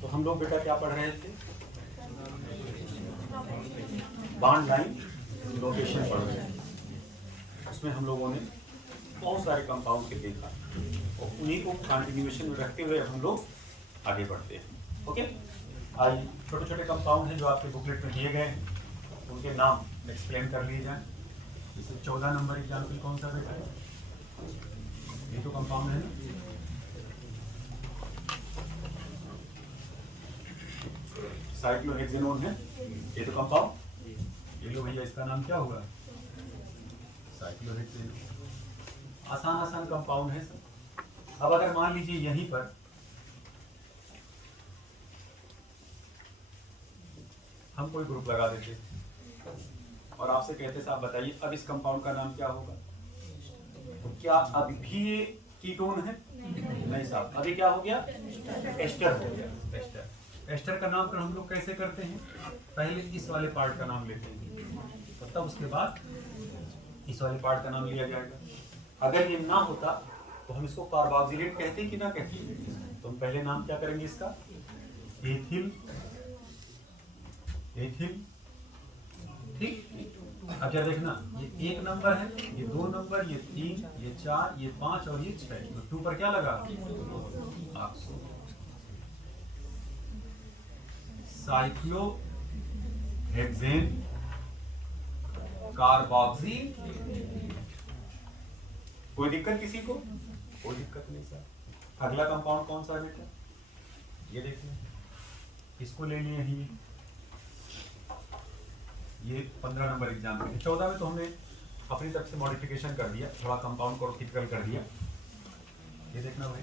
तो हम लोग बेटा क्या पढ़ रहे थे? बॉन्ड लाइन लोकेशन पढ़ रहे थे। उसमें हम लोगों ने बहुत सारे कंपाउंड के देखा और उन्हीं को कंटिन्यूएशन में रखते हुए हम लोग आगे बढ़ते हैं। ओके, आज छोटे छोटे कंपाउंड हैं जो आपके बुकलेट में दिए गए हैं, उनके नाम एक्सप्लेन कर लिए जाए। जैसे 14 नंबर एग्जाम्पल कौन सा बेटा है? ये तो कंपाउंड है ना, साइक्लोहेक्सेनोन है, ये तो कंपाउंड। ये लो भैया, इसका नाम क्या होगा? साइक्लोहेक्सेनोन। आसान आसान कंपाउंड है सब। अब अगर मान लीजिए यहीं पर हम कोई ग्रुप लगा देते और आपसे कहते साहब बताइए अब इस कंपाउंड का नाम क्या होगा, तो क्या अभी भी ये कीटोन है? नहीं साहब, अभी क्या हो गया? एस्टर हो गया। एस्टर। एस्टर का नामकरण हम लोग कैसे करते हैं? पहले इस वाले पार्ट का नाम लेते हैं और तब उसके बाद इस वाले पार्ट का नाम लिया जाएगा। अगर ये ना होता तो हम इसको कार्बोक्सिलेट कहते कि ना कहते? तो हम पहले नाम क्या करेंगे इसका? एथिल। एथिल, ठीक। अब क्या देखना, ये 1 नंबर है, ये 2 नंबर, ये 3, ये 4, ये 5 और ये 6। तो 2 पर क्या लगा? ऑक्सो। Cyclohexane carboxy. कोई दिक्कत किसी को? कोई दिक्कत नहीं सर। अगला कंपाउंड कौन सा है बेटा? ये देखिए, इसको ले लिए ही, ये 15 नंबर एग्जाम में। 14 में तो हमने अपनी तरफ से मॉडिफिकेशन कर दिया, थोड़ा कंपाउंड को टिपिकल कर दिया। ये देखना भाई,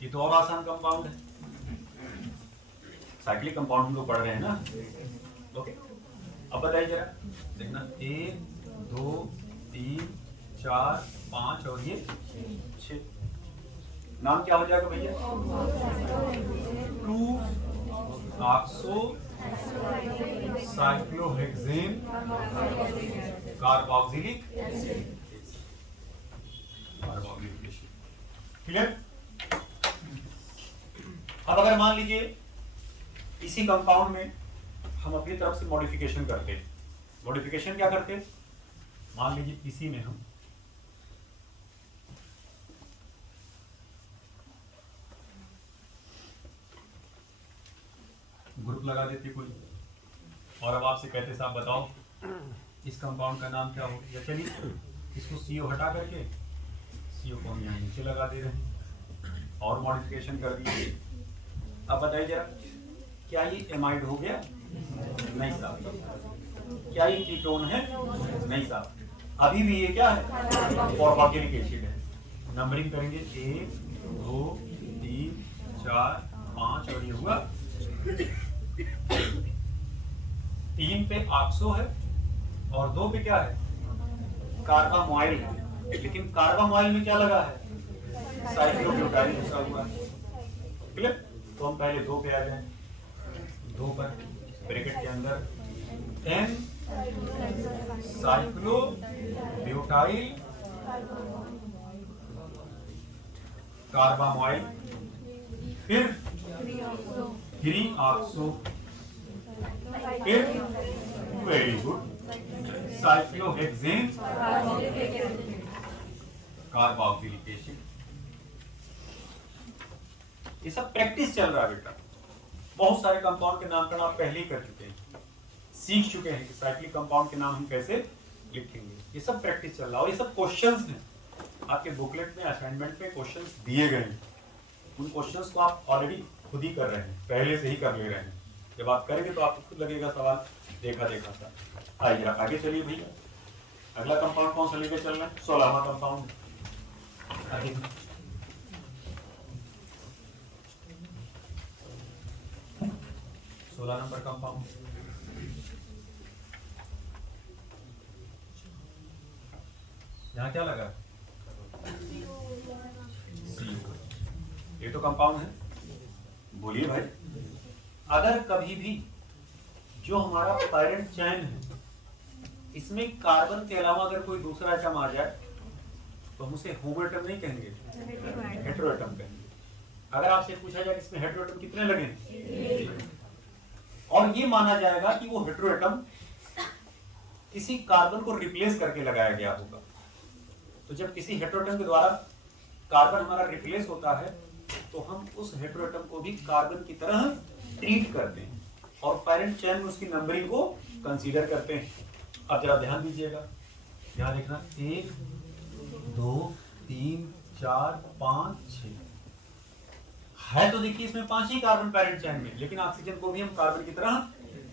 ये तो और आसान कंपाउंड है। साइक्लिक कंपाउंड हम लोग पढ़ रहे हैं ना। ओके, अब बताइए जरा, देखना 1 2 3 4 5 और ये 6। नाम क्या हो जाएगा भैया? 2 oxo cyclohexane carboxylic acid. Clear? अब अगर मान लीजिए इसी कंपाउंड में हम अपनी तरफ से मॉडिफिकेशन करते, मॉडिफिकेशन क्या करते? मान लीजिए इसी में हम ग्रुप लगा देते कोई, और अब आपसे कहते साहब बताओ इस कंपाउंड का नाम क्या हो? या चलिए इसको CO हटा करके CO को हम यहाँ नीचे लगा दे रहे हैं और मॉडिफिकेशन कर दिए। अब बताइए जरा, क्या ये एमाइड हो गया? नहीं साहब। क्या ये कीटोन है? नहीं साहब, अभी भी ये क्या है? कार्बोक्सिलिक एसिड है। नंबरिंग करेंगे 1 2 3 4 5 और ये हुआ 3 पे ऑक्सो है और 2 पे क्या है? कार्बामोइल है। लेकिन कार्बामोइल में क्या लगा है? साइक्लोब्यूटाइल घुसा हुआ है। क्लियर? तो हम पहले 2 पे आ जाएं। 2 पर ब्रैकेट के अंदर N साइक्लोब्यूटाइल कार्बामोइल, फिर 3 ऑक्सो, फिर very good cyclohexane carboxylic acid. ये सब प्रैक्टिस चल रहा है बेटा। बहुत सारे कंपाउंड के नामकरण आप पहले ही कर चुके हैं, सीख चुके हैं कि साइक्लिक कंपाउंड के नाम हम कैसे लिखेंगे। ये सब प्रैक्टिस चल रहा है और ये सब क्वेश्चंस हैं आपके बुकलेट में, असाइनमेंट में क्वेश्चंस दिए गए हैं। उन क्वेश्चंस को आप ऑलरेडी खुद ही कर रहे हैं, पहले से ही कर ले रहे हैं। जब आप करेंगे तो आपको खुद लगेगा सवाल देखा देखा सा। आइए आगे चलिए भैया, अगला कंपाउंड कौन सा लेके चल रहे हैं? 16वां कंपाउंड। आगे 16 नंबर कंपाउंड। यहाँ क्या लगा? CO। ये तो कंपाउंड है। बोलिए भाई, अगर कभी भी जो हमारा पैरेंट चैन है इसमें कार्बन के अलावा अगर कोई दूसरा एटम आ जाए तो हम उसे होमो एटम नहीं कहेंगे, हेटेरो एटम कहेंगे। अगर आपसे पूछा जाए इसमें हेटेरोएटम कितने लगे और ये माना जाएगा कि वो हेटेरोएटम किसी कार्बन को रिप्लेस करके लगाया गया होगा, तो जब किसी हेटेरोएटम के द्वारा कार्बन हमारा रिप्लेस होता है तो हम उस हेटेरोएटम को भी कार्बन की तरह ट्रीट करते हैं और पैरेंट चेन में उसकी नंबरिंग को कंसीडर करते हैं। अब जरा ध्यान दीजिएगा, यहाँ देखना 1 2 3 4 5 6 है, तो देखिए इसमें 5 ही कार्बन पैरेंट चेन में, लेकिन ऑक्सीजन को भी हम कार्बन की तरह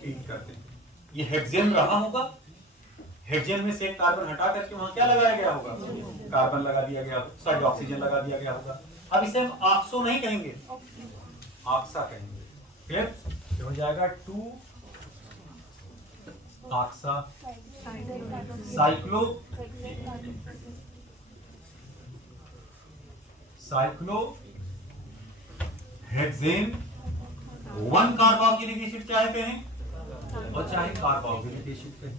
ट्रीट करते हैं। ये हेक्सेन रहा होगा, हेक्सेन में से एक कार्बन हटा करके वहां क्या लगाया गया होगा, कार्बन लगा दिया गया होगा, सॉरी ऑक्सीजन लगा दिया गया होगा। अब इसे हम ऑक्सो नहीं कहेंगे, ऑक्सा कहेंगे। फिर हो जाएगा 2 ऑक्सा साइक्लो हेक्सेन 1 कार्बोक्सिलिक एसिड चाहे कहें और चाहे कार्बोक्सिलिक एसिड कहें,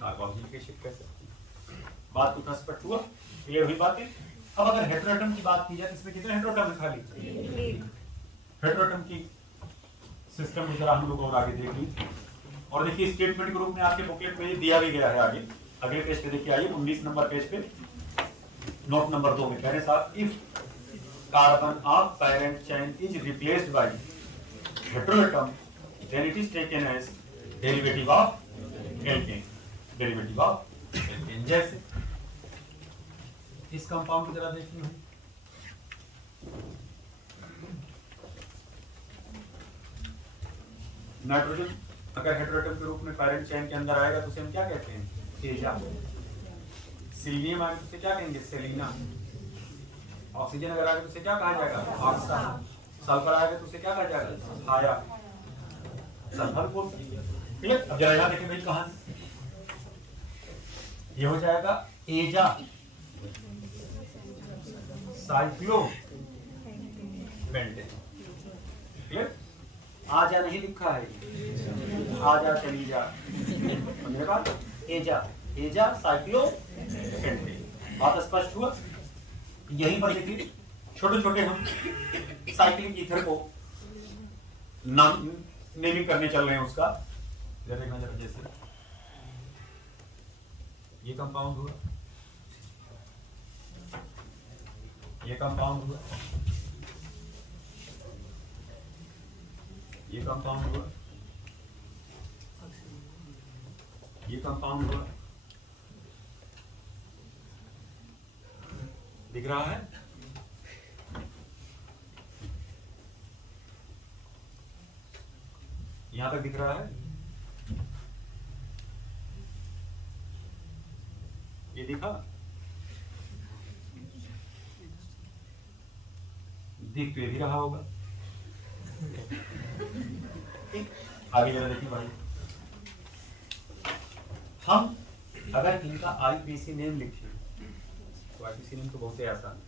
कार्बोक्सिलिक एसिड कह सकते हैं। बात उतना स्पष्ट हुआ, क्लियर हुई बातें। अब अगर हेटेरोएटम की बात की जाए, इसमें कितने हेटेरोएटम है, खाली हेटेरोएटम की सिस्टम जरा हम लोग और आगे देख लीजिए। और देखिए स्टेटमेंट के रूप में आपके बुकलेट में दिया भी गया है आगे, अगले पेज पे देखिए, आइए 19 नंबर पेज पे नोट नंबर 2 में कह रहे साहब, if carbon of parent chain is replaced by heteroatom then it is taken as derivative of alkane, derivative of alkane. जैसे इस कंपाउंड को जरा देखिए, नाइट्रोजन अगर हेटेरोएटम के रूप में पैरेंट चेन के अंदर आएगा तो उसे हम क्या कहते हैं, तेजा। सीलियम आएगा तो उसे क्या कहेंगे, सेलिना। ऑक्सीजन अगर आएगा तो उसे क्या कहा जाएगा, ऑक्सा। सल्फर आएगा तो उसे क्या कहा जाएगा, हाया। सल्फर को क्लियर। अब जरा यहाँ देखिए भाई, कहां ये हो जाएगा एजा साइक्लो पेंटेन। क्लियर, आजा नहीं लिखा है, आजा चली जा, समझे बात। एजा साइक्लो पेंटेन, बात स्पष्ट हुआ। यहीं पर देखिए छोटे छोटे हम साइक्लिक ईथर को नाम नेमिंग करने चल रहे हैं उसका। इधर देखना जरा, जैसे ये कंपाउंड हुआ, ये कंपाउंड हुआ, ये कंपाउंड हुआ, ये कंपाउंड हुआ, दिख रहा है। यहां तक दिख रहा है, ये दिखा, दिख तो ये भी रहा होगा। आगे जरा देखिए भाई, हम अगर इनका आईपीसी नेम लिखें तो आईपीसी नेम तो बहुत ही आसान है,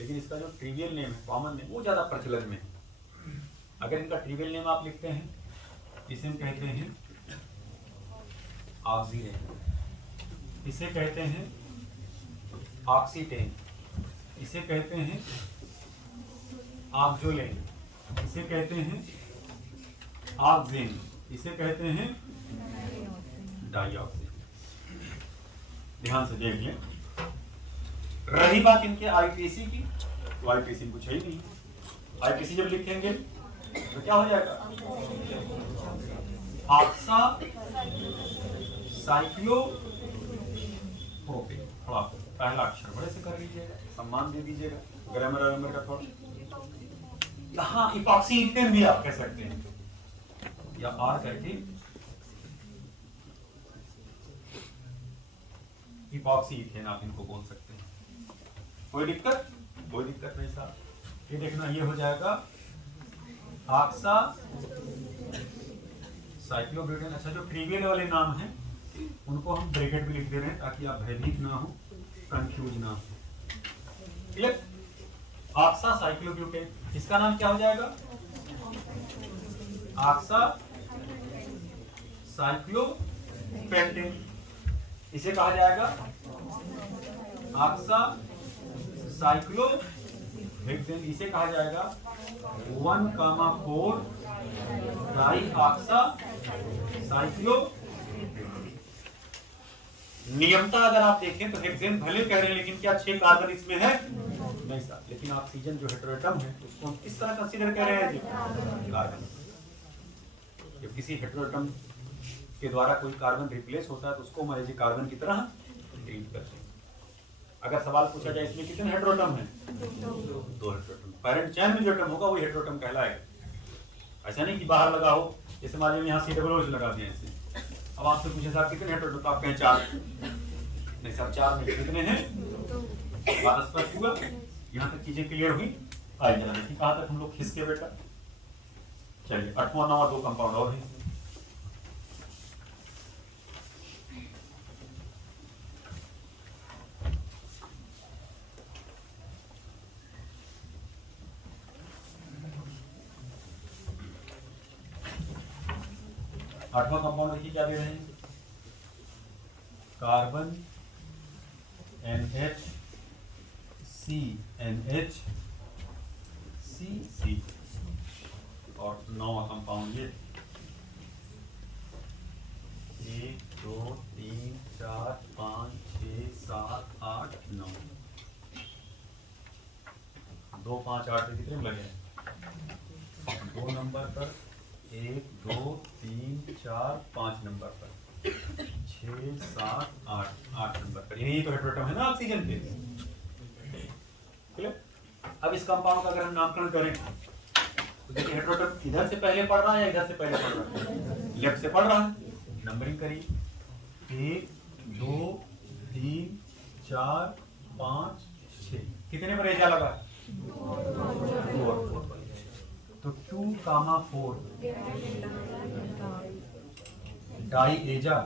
लेकिन इसका जो ट्रिवियल नेम है, कॉमन नेम, वो ज्यादा प्रचलन में है। अगर इनका ट्रिवियल नेम आप लिखते हैं, इसे हम कहते हैं ऑक्सीडेन, इसे कहते हैं ऑक्सीटेन, इसे कहते हैं ऑक्सोलेन, इसे कहते हैं ऑक्सीन, इसे कहते हैं डाइऑक्सिन। ध्यान से देख लें। रही बात इनके आईपीसी की, तो आईपीसी कुछ है ही नहीं। आईपीसी जब लिखेंगे तो क्या हो जाएगा, ऑक्सा साइक्लो प्रोपेन। थोड़ा पहला अक्षर बड़े से कर लीजिएगा, सम्मान दे दीजिएगा, ग्रामर वैमर का थोड़ा। यहाँ इपॉक्सी इथेन भी आप कह सकते हैं, या आर करके इपॉक्सी इथेन आप इनको बोल सकते हैं। कोई दिक्कत, कोई दिक्कत नहीं साहब। ये देखना, ये हो जाएगा ऑक्सा साइक्लोब्यूटेन। अच्छा, जो ट्रिवियल वाले नाम हैं उनको हम ब्रैकेट में लिख दे रहे हैं ताकि आप भयभीत ना हो, कंफ्यूज ना हो। क्लियर। ऑक्सा साइक्लोब्यूटेन, इसका नाम क्या हो जाएगा, ऑक्सा साइक्लोपेंटेन। इसे कहा जाएगा ऑक्सा साइक्लोहेक्सेन, इसे कहा जाएगा 1,4 डाइऑक्सा साइक्लो। नियमता अगर आप देखें तो हेक्सेन भले कह रहे हैं, लेकिन क्या 6 कार्बन इसमें है? नहीं साहब। लेकिन ऑक्सीजन जो हेटेरोएटम है उसको हम किस तरह कंसीडर कर रहे हैं? कार्बन। जब किसी हेटेरोएटम के द्वारा कोई कार्बन रिप्लेस होता है तो उसको हम एज ए कार्बन की तरह ट्रीट करते हैं। अगर सवाल पूछा जाए इसमें कितने हेटेरोएटम हैं? 2 हेटेरोएटम। पैरेंट चेन में जो एटम होगा वो हेटेरोएटम कहलाएगा। ऐसा नहीं कि बाहर लगा हो, जैसे मान लीजिए यहाँ COOH लगा दिया इसे, अब आपसे पूछे साहब कितने हेटेरोएटम, तो आप कहें 4। नहीं साहब 4 में कितने हैं? बात स्पष्ट हुआ? यहाँ तक चीजें क्लियर हुई? आइए जरा देखिए कहाँ तक हम लोग खिसके बेटा। चलिए 8वां 9वां 2 कंपाउंड और हैं। आठवां कंपाउंड देखिए क्या दे रहे हैं? कार्बन NH CNH CC और 9वां कंपाउंड ये 1 2 3 4 5 6 7 8 9 2 5 8 कितने में लगे? 2 नंबर पर, 1 2 3 4 5 नंबर पर, 6 7 8 नंबर पर। यही तो हेटेरोएटम है ना ऑक्सीजन के। क्लियर? अब इस कंपाउंड का अगर हम नामकरण करें तो देखिए हेटेरोएटम इधर से पहले पढ़ रहा है या इधर से पहले पढ़ रहा है? लेफ्ट से पढ़ रहा है। नंबरिंग करिए 1 2 3 4 5 6। कितने पर एजा लगा? 4। तो 2,4 डाई एजा।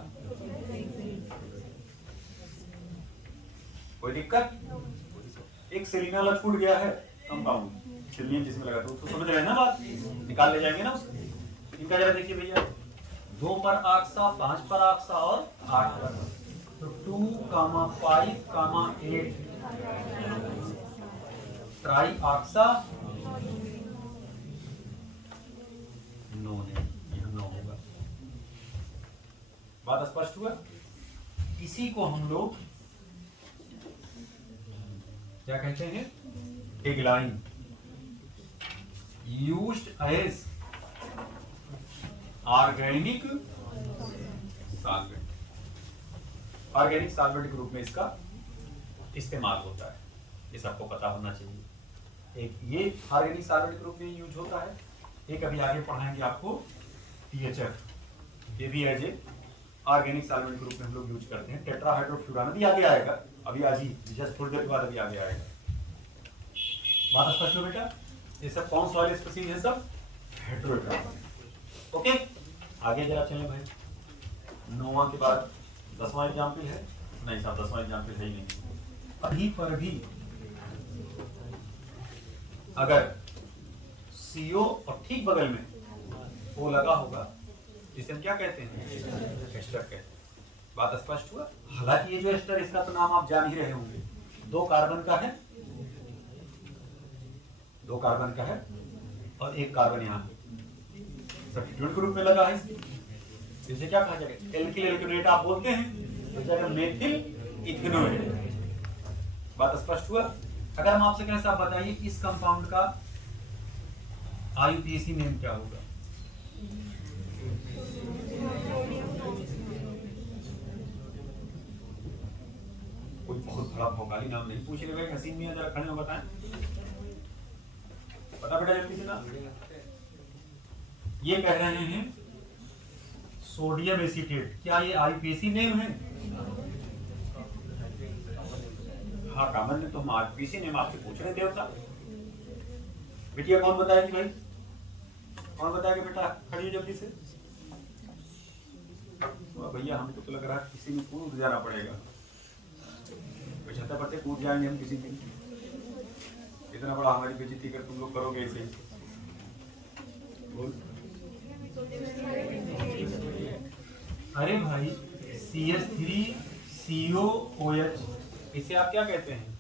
कोई दिक्कत? एक सेलिना छूट गया है कंपाउंड, सेलिनियम जिसमें लगा, तो समझ रहे हैं ना बात? निकाल ले जाएंगे ना उसको। इनका जरा देखिए भैया, 2 पर ऑक्सा, 5 पर ऑक्सा और 8 पर, तो 2,5,8 ट्राई ऑक्सा नो है, यह नो होगा। बात स्पष्ट हुआ? इसी को हम लोग क्या कहते हैं? टेगलाइन, used as organic solvent. Organic solvent के रूप में इसका इस्तेमाल होता है, ये सबको पता होना चाहिए। एक ये ऑर्गेनिक सॉल्वेंट के रूप में यूज होता है, एक अभी आगे पढ़ाएंगे आपको THF, ये भी एज ए ऑर्गेनिक सॉल्वेंट के रूप में हम लोग यूज करते हैं। टेट्राहाइड्रोफ्यूरान भी आगे आएगा, अभी आज ही जस्ट थोड़ी देर के बाद अभी आगे आएगा। बात स्पष्ट हो बेटा? ये सब कौन सा ऑयल स्पीसीज है? सब हेटेरोएटम। ओके, आगे जरा चलें भाई। 9वां के बाद 10वां एग्जाम्पल है? नहीं साहब 10वां एग्जाम्पल है ही नहीं। अभी पर भी अगर CO और ठीक बगल में O लगा होगा, इसे हम क्या कहते हैं? एस्टर कहते हैं। बात स्पष्ट हुआ? हालांकि ये जो एस्टर, इसका तो नाम आप जान ही रहे होंगे, 2 कार्बन का है, 2 कार्बन का है और 1 कार्बन यहाँ सब्स्टिट्यूट के रूप में लगा है। इसे क्या कहा जाएगा? एल्किल एल्केनोएट आप बोलते हैं, तो जाएगा मेथिल इथेनोएट। बात स्पष्ट हुआ? अगर हम आपसे कहें साहब बताइए इस कंपाउंड का IUPAC नेम क्या होगा? कोई बहुत बड़ा भौकाली नाम नहीं पूछ रहे, हसीन मियां जरा खड़े हो बताएं, पता बेटा जल्दी से ना। ये कह रहे हैं सोडियम एसीटेट, क्या ये IUPAC नेम है? हाँ कामन ने तो हम IUPAC नेम आपसे पूछ रहे हैं देवता। बेटिया कौन बताएगी भाई? कौन बताएगा बेटा? खड़ी जल्दी से। भैया हमें तो लग रहा है किसी में कूद जाना पड़ेगा, 75% कूद जाएंगे हम किसी दिन। इतना बड़ा हमारी बेइज्जती कर तुम लोग करोगे ऐसे ही। बोल। अरे भाई CH3COOH, इसे आप क्या कहते हैं?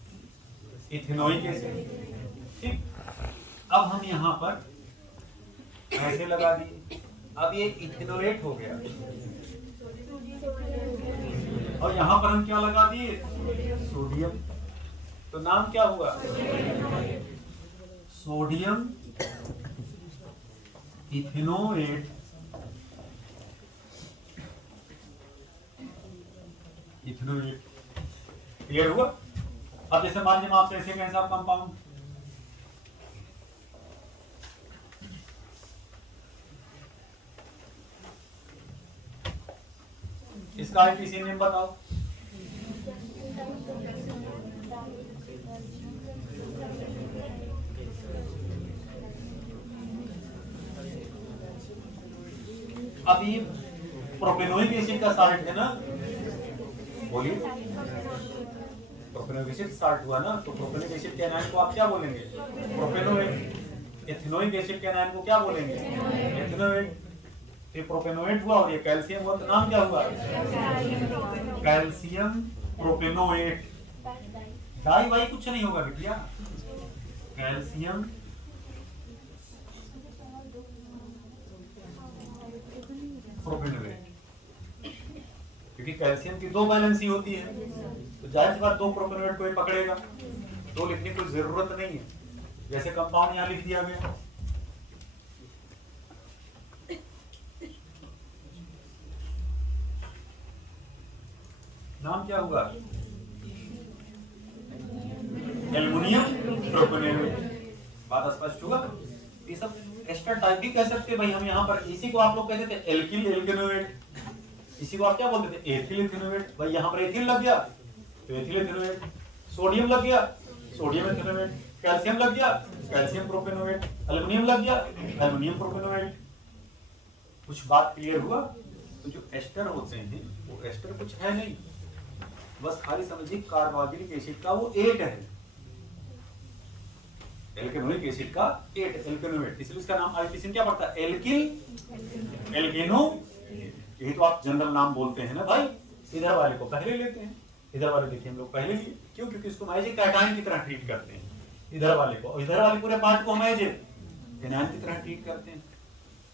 Ethanoic acid. ठीक, अब हम यहाँ पर ऐसे लगा दिए, अब ये इथेनोएट हो गया और यहाँ पर हम क्या लगा दिए, सोडियम। तो नाम क्या हुआ, सोडियम इथेनोएट। इथेनोएट क्लियर हुआ। अब जैसे मान लीजिए आपसे ऐसे कहें साहब कंपाउंड, इसका आईपीसी नेम बताओ। अब ये प्रोपेनोइक एसिड का साल्ट है ना, बोलिए प्रोपेनोइक एसिड साल्ट हुआ ना, तो प्रोपेनोइक एसिड के एनायन को आप क्या बोलेंगे, प्रोपेनोएट। एथिनोइक एसिड के एनायन को क्या बोलेंगे, एथिनोएट। ये प्रोपेनोएट हुआ और ये कैल्शियम हुआ, तो नाम क्या हुआ, कैल्शियम प्रोपेनोएट। डाई वाई कुछ नहीं होगा बिटिया, कैल्शियम प्रोपेनोएट। क्योंकि कैल्शियम की 2 वैलेंसी होती है, तो जाहिर सी बात 2 प्रोपेनोएट को ये पकड़ेगा, 2 लिखने की कोई जरूरत नहीं है। जैसे कंपाउंड यहाँ लिख दिया गया, नाम क्या हुआ, एल्युमिनियम प्रोपेनोएट। बात स्पष्ट हुआ। ये सब एस्टर टाइप भी कह सकते हैं भाई हम यहाँ पर। इसी को आप लोग कहते थे एल्किल एल्केनोएट, इसी को आप क्या बोलते थे, एथिल एथेनोएट। भाई यहाँ पर एथिल लग गया तो एथिल एथेनोएट, सोडियम लग गया सोडियम एथेनोएट, कैल्शियम लग गया कैल्शियम प्रोपेनोएट, एल्युमिनियम लग गया एल्युमिनियम प्रोपेनोएट। कुछ बात क्लियर हुआ। तो जो एस्टर होते हैं वो एस्टर कुछ है नहीं, बस खाली समझिए कार्बोक्सिलिक एसिड का वो 8 है, एल्केनोइक एसिड का 8 एल्केनोएट, इसलिए इसका नाम आईपीसी क्या पड़ता है, एल्किल एल्केनो। यही तो आप जनरल नाम बोलते हैं ना भाई। इधर वाले को पहले लेते हैं, इधर वाले देखिए हम लोग पहले लिए, क्यों, क्योंकि इसको हम एज ए कैटायन की तरह ट्रीट करते हैं इधर वाले को, और इधर वाले पूरे पार्ट को हम एज ए एनायन की तरह ट्रीट करते हैं।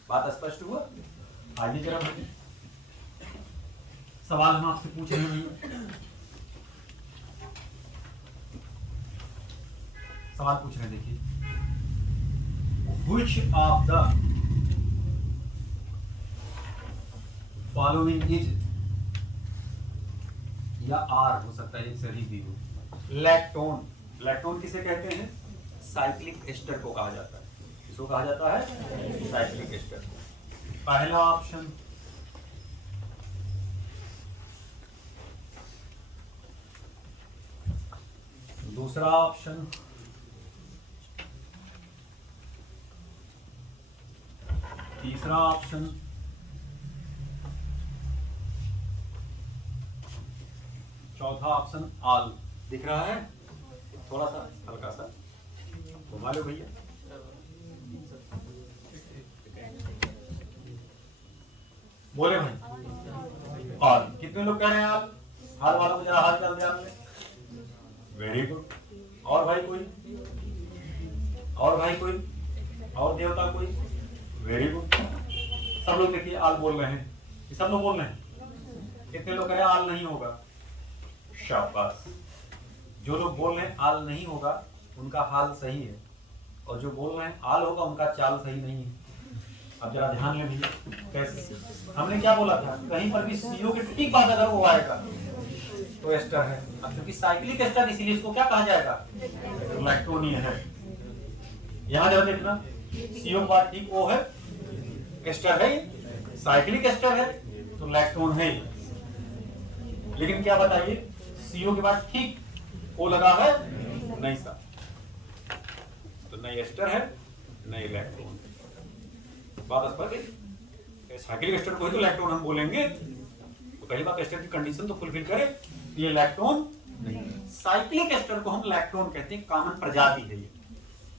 बात स्पष्ट हुआ। आगे जरा बढ़िए, सवाल हम आपसे पूछ रहे हैं, सवाल पूछ रहे हैं, देखिए which of the following is, या आर हो सकता है, एक सही भी हो, लैक्टोन। लैक्टोन किसे कहते हैं, साइक्लिक एस्टर को कहा जाता है। किसको कहा जाता है, साइक्लिक एस्टर। पहला ऑप्शन, दूसरा ऑप्शन, तीसरा ऑप्शन, चौथा ऑप्शन आल। दिख रहा है, थोड़ा सा हल्का सा घुमा लो भैया। बोले भाई आल। कितने लोग कह रहे हैं आल? हाल वालों को जरा हाथ चल दिया आपने, वेरी गुड। और भाई कोई, और भाई कोई, और देवता कोई, वेरी गुड। सब लोग देखिए आल बोल रहे हैं, ये सब लोग बोल रहे हैं। कितने लोग कह रहे हैं आल नहीं होगा? शाबाश। जो लोग बोल रहे हैं आल नहीं होगा उनका हाल सही है, और जो बोल रहे हैं आल होगा उनका चाल सही नहीं है। अब जरा ध्यान में भैया, कैसे हमने क्या बोला था, कहीं पर भी सीओ के ठीक बाद अगर वो आएगा तो एस्टर है। अब क्योंकि साइक्लिक एस्टर, इसीलिए इसको क्या कहा जाएगा, लैक्टोनियन है। यहां जरा देखना, सीओ बाद ठीक वो है, एस्टर है, साइक्लिक एस्टर है तो लैक्टोन है। लेकिन क्या बताइए, सीओ के बाद ठीक ओ लगा है, नहीं सा, तो नहीं एस्टर है नहीं लैक्टोन। बात स्पष्ट है। साइक्लिक एस्टर को ही तो लैक्टोन हम बोलेंगे, तो पहली बात एस्टर की कंडीशन तो फुलफिल करे, ये लैक्टोन नहीं। साइक्लिक एस्टर को हम लैक्टोन कहते हैं, कॉमन प्रजाति है ये।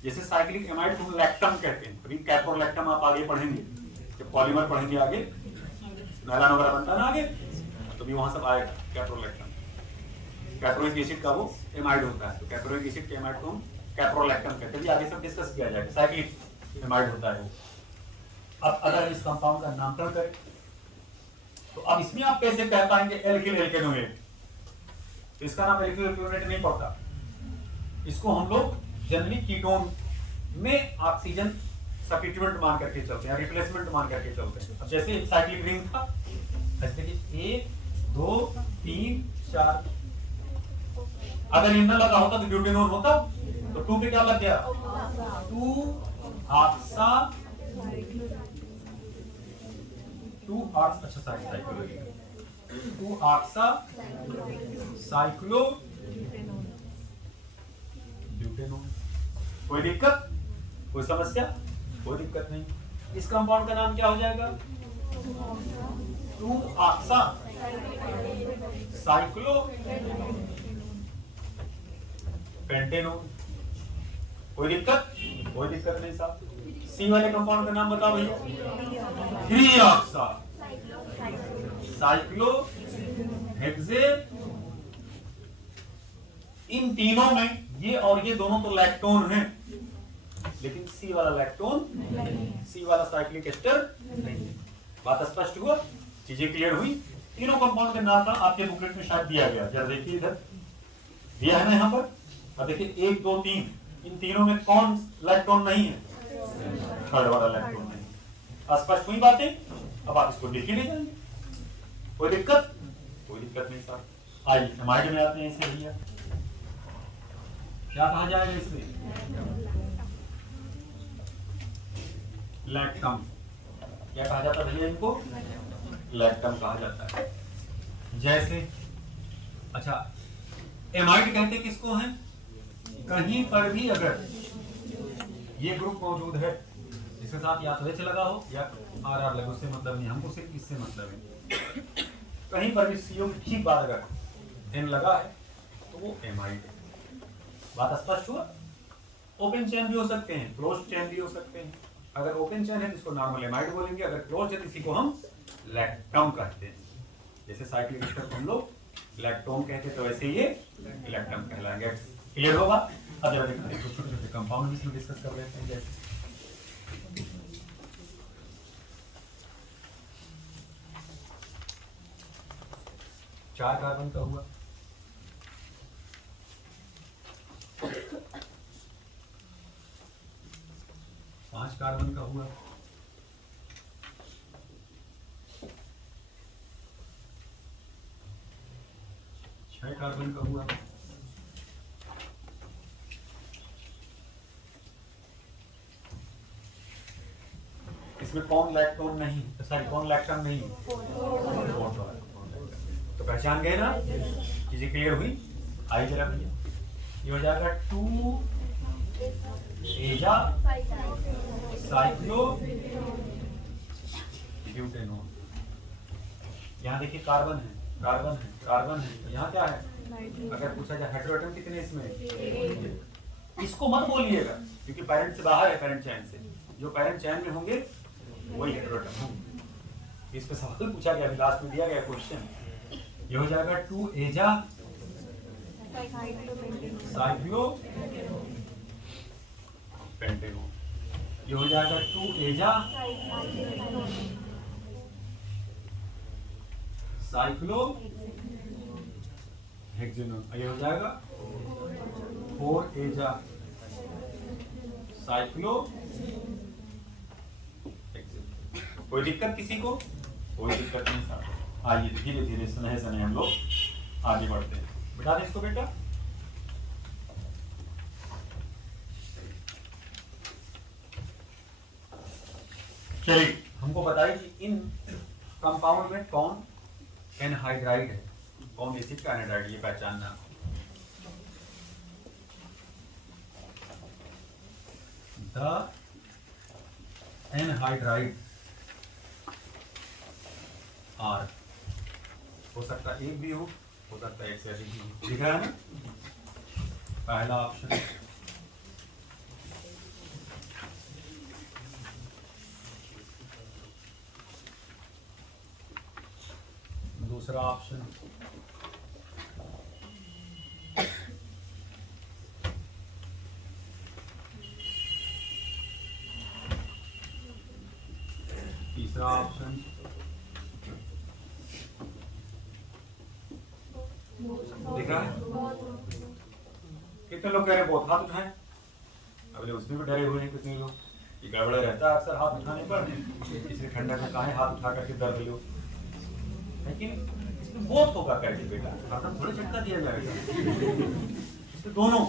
जैसे साइक्लिक एमाइड को हम लैक्टम कहते हैं, अभी कैप्रोलैक्टम आप आगे पढ़ेंगे, जब पॉलीमर पढ़ेंगे आगे, नायलॉन वगैरह बनता ना आगे, तो भी वहां सब आएगा कैप्रोलैक्टम। कैप्रोइक एसिड का वो एमाइड होता है, तो कैप्रोइक एसिड के एमाइड को हम कैप्रोलैक्टम कहते हैं। आगे सब डिस्कस किया जाएगा। साइक्लिक एमाइड होता है वो। अब अगर इस कंपाउंड का नामकरण करें तो अब इसमें आप कैसे कह पाएंगे एल्किल एल्केनोएट? तो इसका नाम एल्किल एल्केनोएट नहीं पड़ता, इसको हम लोग जनरली कीटोन में ऑक्सीजन सब्स्टिट्यूएंट मान करके चलते हैं, रिप्लेसमेंट मान करके चलते हैं। अब जैसे साइक्लिक रिंग था, ऐसे कि 1 2 3 4, अगर इन लगा होता तो ब्यूटेनोन होता, तो 2 पे क्या लग गया? 2 ऑक्सा, 2 ऑक्सा, अच्छा साइक्लो, 2 ऑक्सा साइक्लो ब्यूटेनोन। कोई दिक्कत, कोई समस्या? कोई दिक्कत नहीं। इस कंपाउंड का नाम क्या हो जाएगा? 2 ऑक्सा साइक्लो पेंटेनोन। कोई दिक्कत? कोई दिक्कत नहीं साहब। सी वाले कंपाउंड का नाम बताओ भैया। 3 ऑक्सा साइक्लो हेक्से। इन तीनों में ये और ये दोनों तो लैक्टोन हैं, लेकिन सी वाला लैक्टोन नहीं, सी वाला साइक्लिक एस्टर नहीं। बात स्पष्ट हुआ? चीजें क्लियर हुई? तीनों कंपाउंड के नाम का आपके बुकलेट में शायद दिया गया, जरा देखिए इधर दिया है ना यहाँ पर। अब देखिए 1 2 3, इन तीनों में कौन लैक्टोन नहीं है? थर्ड वाला लैक्टोन नहीं। स्पष्ट हुई बातें? अब आप इसको लिख ही ले जाएंगे। कोई दिक्कत? कोई दिक्कत नहीं साहब। आइए एमाइड में आते हैं। इसे भैया क्या कहा जाएगा? इसमें लैक्टम। क्या कहा जाता है भैया इनको? लैक्टम कहा जाता है। जैसे अच्छा, एमाइड कहते किसको हैं? कहीं पर भी अगर ये ग्रुप मौजूद है, इसके साथ या तो H लगा हो या RR लगे, उससे मतलब नहीं, हमको सिर्फ इससे मतलब है। कहीं पर भी CO की ठीक बाद अगर N लगा है तो वो एमाइड है। बात स्पष्ट हुआ? ओपन चेन भी हो सकते हैं, क्लोज चेन भी हो सकते हैं। अगर ओपन चेन है तो इसको नॉर्मल एमाइड बोलेंगे, अगर क्लोज है तो इसी को हम लैक्टम कहते हैं। जैसे साइक्लिक एस्टर को हम लोग लैक्टोन कहते हैं, तो वैसे ये लैक्टम कहलाएंगे। क्लियर होगा? अब जरा देखते हैं छोटे छोटे कंपाउंड भी इसमें डिस्कस कर लेते हैं। जैसे चार कार्बन का हुआ, 5 कार्बन का हुआ, 6 कार्बन का हुआ, 'इसमें कौन लैक्टोन नहीं, सॉरी कौन लैक्टम नहीं? तो पहचान गए ना? चीजें क्लियर हुई? आई जरा भैया, ये हो जाएगा 2 एजा साइक्लो ब्यूटेनोन। यहाँ देखिए कार्बन है, कार्बन है, कार्बन है, यहाँ क्या है? अगर पूछा जाए हाइड्रोजन कितने इसमें, इसको मत बोलिएगा क्योंकि पैरेंट से बाहर है, पैरेंट चैन से। जो पैरेंट चैन में होंगे वही हाइड्रोजन होंगे। इस पे सवाल पूछा गया, लास्ट में दिया गया क्वेश्चन। ये हो जाएगा 2 एजा साइक्लो पेंटेनोन। ये हो जाएगा 2 एजा साइक्लो हेक्सेनोन। ये हो जाएगा 4 एजा साइक्लो हेक्सेनोन। कोई दिक्कत किसी को? कोई दिक्कत नहीं साहब। आइए धीरे धीरे स्नेह से हम लोग आगे बढ़ते हैं। बिठा दे इसको बेटा। चलिए हमको बताइए कि इन कंपाउंड में कौन एनहाइड्राइड है, कौन एसिड का एनहाइड्राइड, ये पहचानना। द एनहाइड्राइड आर हो सकता है एक भी हो सकता है एक से अधिक भी हो। दिख रहा है ना? पहला ऑप्शन। दूसरा ऑप्शन, दूसरा ऑप्शन दिख रहा है? कितने लोग कह रहे हैं बहुत, हाथ उठाएं। अगले उसमें भी डरे हुए हैं कितने लोग, ये गड़बड़ा रहता है अक्सर हाथ उठाने पर, इसलिए ठंडा में कहा है हाथ उठा करके दर्द लो, लेकिन इसमें बहुत होगा करके बेटा, हरदम थोड़े झटका दिया जाएगा। इसमें दोनों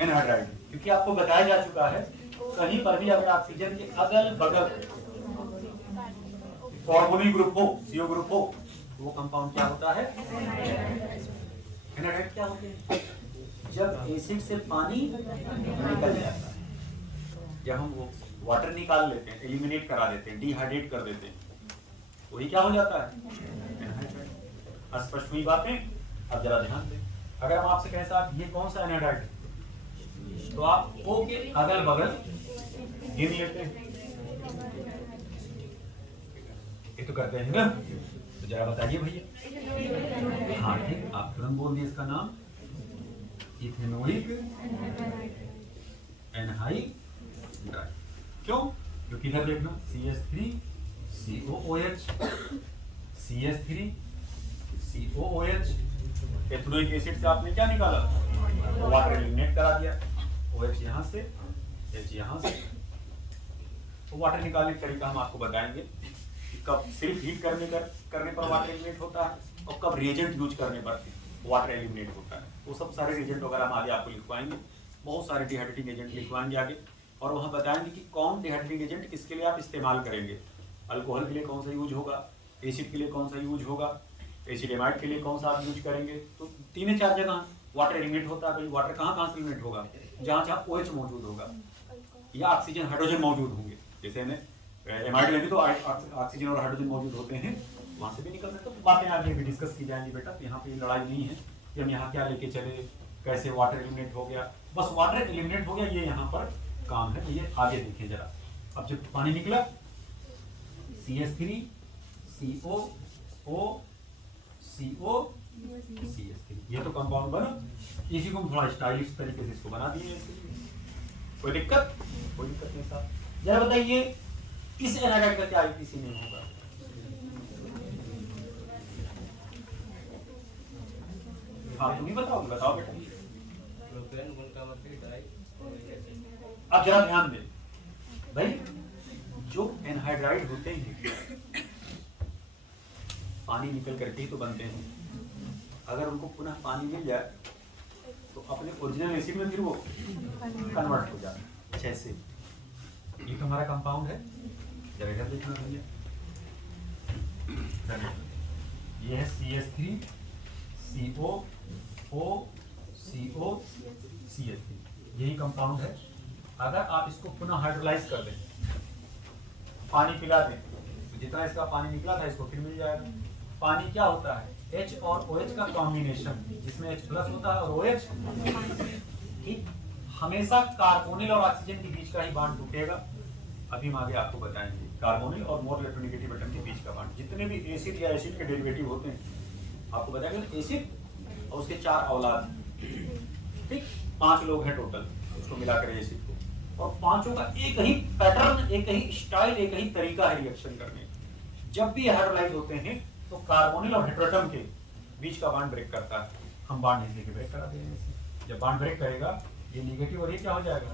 एनहाइड्राइड, क्योंकि आपको बताया जा चुका है कहीं पर भी अगर ऑक्सीजन के अगल बगल कार्बोनिल ग्रुप हो, CO ग्रुप हो, तो वो कंपाउंड क्या होता है? एनहाइड्राइड। क्या होते हैं? जब एसिड से पानी निकल जाता है, जब हम वो वाटर निकाल लेते हैं, एलिमिनेट करा देते हैं, डिहाइड्रेट कर देते हैं, वही क्या हो जाता है? एनहाइड्राइड। स्पष्ट हुई बातें? अब जरा ध्यान दें, अगर हम आपसे कहें साहब ये कौन सा एनहाइड्राइड है, तो आप O के अगल बगल गिन लेते हैं, ये तो करते हैं ना, तो जरा बताइए भैया। हाँ ठीक, आप तुरंत बोल दिए इसका नाम, इथेनोइक एनहाइड्राइड। क्यों? क्योंकि इधर देखना CH3COOH, CH3 COOH, ethanoic acid से आपने क्या निकाला? वाटर एलिमिनेट करा दिया, OH यहाँ से, H यहाँ से। तो वाटर निकालने का तरीका हम आपको बताएंगे कि कब सिर्फ हीट करने पर वाटर एलिमिनेट होता है और कब रिएजेंट यूज करने पर वाटर एलिमिनेट होता है। वो सब सारे रिएजेंट वगैरह हम आगे आपको लिखवाएंगे, बहुत सारे डिहाइड्रेटिंग एजेंट लिखवाएंगे आगे, और वहाँ बताएंगे कि कौन डिहाइड्रेटिंग एजेंट किसके लिए आप इस्तेमाल करेंगे। अल्कोहल के लिए कौन सा यूज होगा, एसिड के लिए कौन सा यूज होगा, एसिड एमाइड के लिए कौन सा आप यूज करेंगे। तो 3-4 जगह वाटर एलिमिनेट होता है। भाई वाटर कहाँ से एलिमिनेट होगा? जहाँ जहाँ OH मौजूद होगा या ऑक्सीजन हाइड्रोजन मौजूद होंगे, जैसे एमाइड में भी तो ऑक्सीजन और हाइड्रोजन मौजूद होते हैं, वहाँ से भी निकल सकते। तो बातें आगे भी डिस्कस की जाएंगी बेटा, तो यहाँ पे लड़ाई नहीं है कि हम यहाँ क्या लेके चले, कैसे वाटर एलिमिनेट हो गया, बस वाटर एलिमिनेट हो गया, ये यहाँ पर काम है। ये आगे देखिए जरा, अब जब पानी निकला CH3COO CH3, ये तो कंपाउंड बना, इसी को हम थोड़ा स्टाइलिश तरीके से इसको बना दिए। कोई दिक्कत? कोई दिक्कत नहीं साहब। जरा बताइए इस एनाडाइड का क्या आईपीसी नहीं होगा? हाँ तुम ही बताओ बेटा। अब जरा ध्यान दे भाई, जो एनहाइड्राइड होते हैं पानी निकल करके ही तो बनते हैं। अगर उनको पुनः पानी मिल जाए तो अपने ओरिजिनल एसिड में फिर वो कन्वर्ट हो जाए। जैसे ये तो हमारा कंपाउंड है, जरा इधर देखना भैया, ये है CH3COOCOCH3, यही कंपाउंड है। अगर आप इसको पुनः हाइड्रोलाइज कर दें, पानी पिला दें, तो जितना इसका पानी निकला था इसको फिर मिल जाएगा। पानी क्या होता है? H और OH का कॉम्बिनेशन, जिसमें H+ होता है और OH। ठीक, हमेशा कार्बोनिल और ऑक्सीजन के बीच का ही बॉन्ड टूटेगा। अभी हम आगे आपको बताएंगे कार्बोनिल और मोर इलेक्ट्रोनेगेटिव एटम के बीच का बॉन्ड। जितने भी एसिड या एसिड के डेरिवेटिव होते हैं आपको बताएंगे। एसिड और उसके 4 औलाद, ठीक, 5 लोग हैं टोटल उसको मिलाकर एसिड को, और पांचों का एक ही पैटर्न, एक ही स्टाइल, एक ही तरीका है रिएक्शन करने। जब भी हाइड्रोलाइज होते हैं तो कार्बोनिल और हेटेरोटम के बीच का बॉन्ड ब्रेक करता है। हम बॉन्ड इसलिए ब्रेक करा देंगे। जब बॉन्ड ब्रेक करेगा ये नेगेटिव और ये क्या हो जाएगा?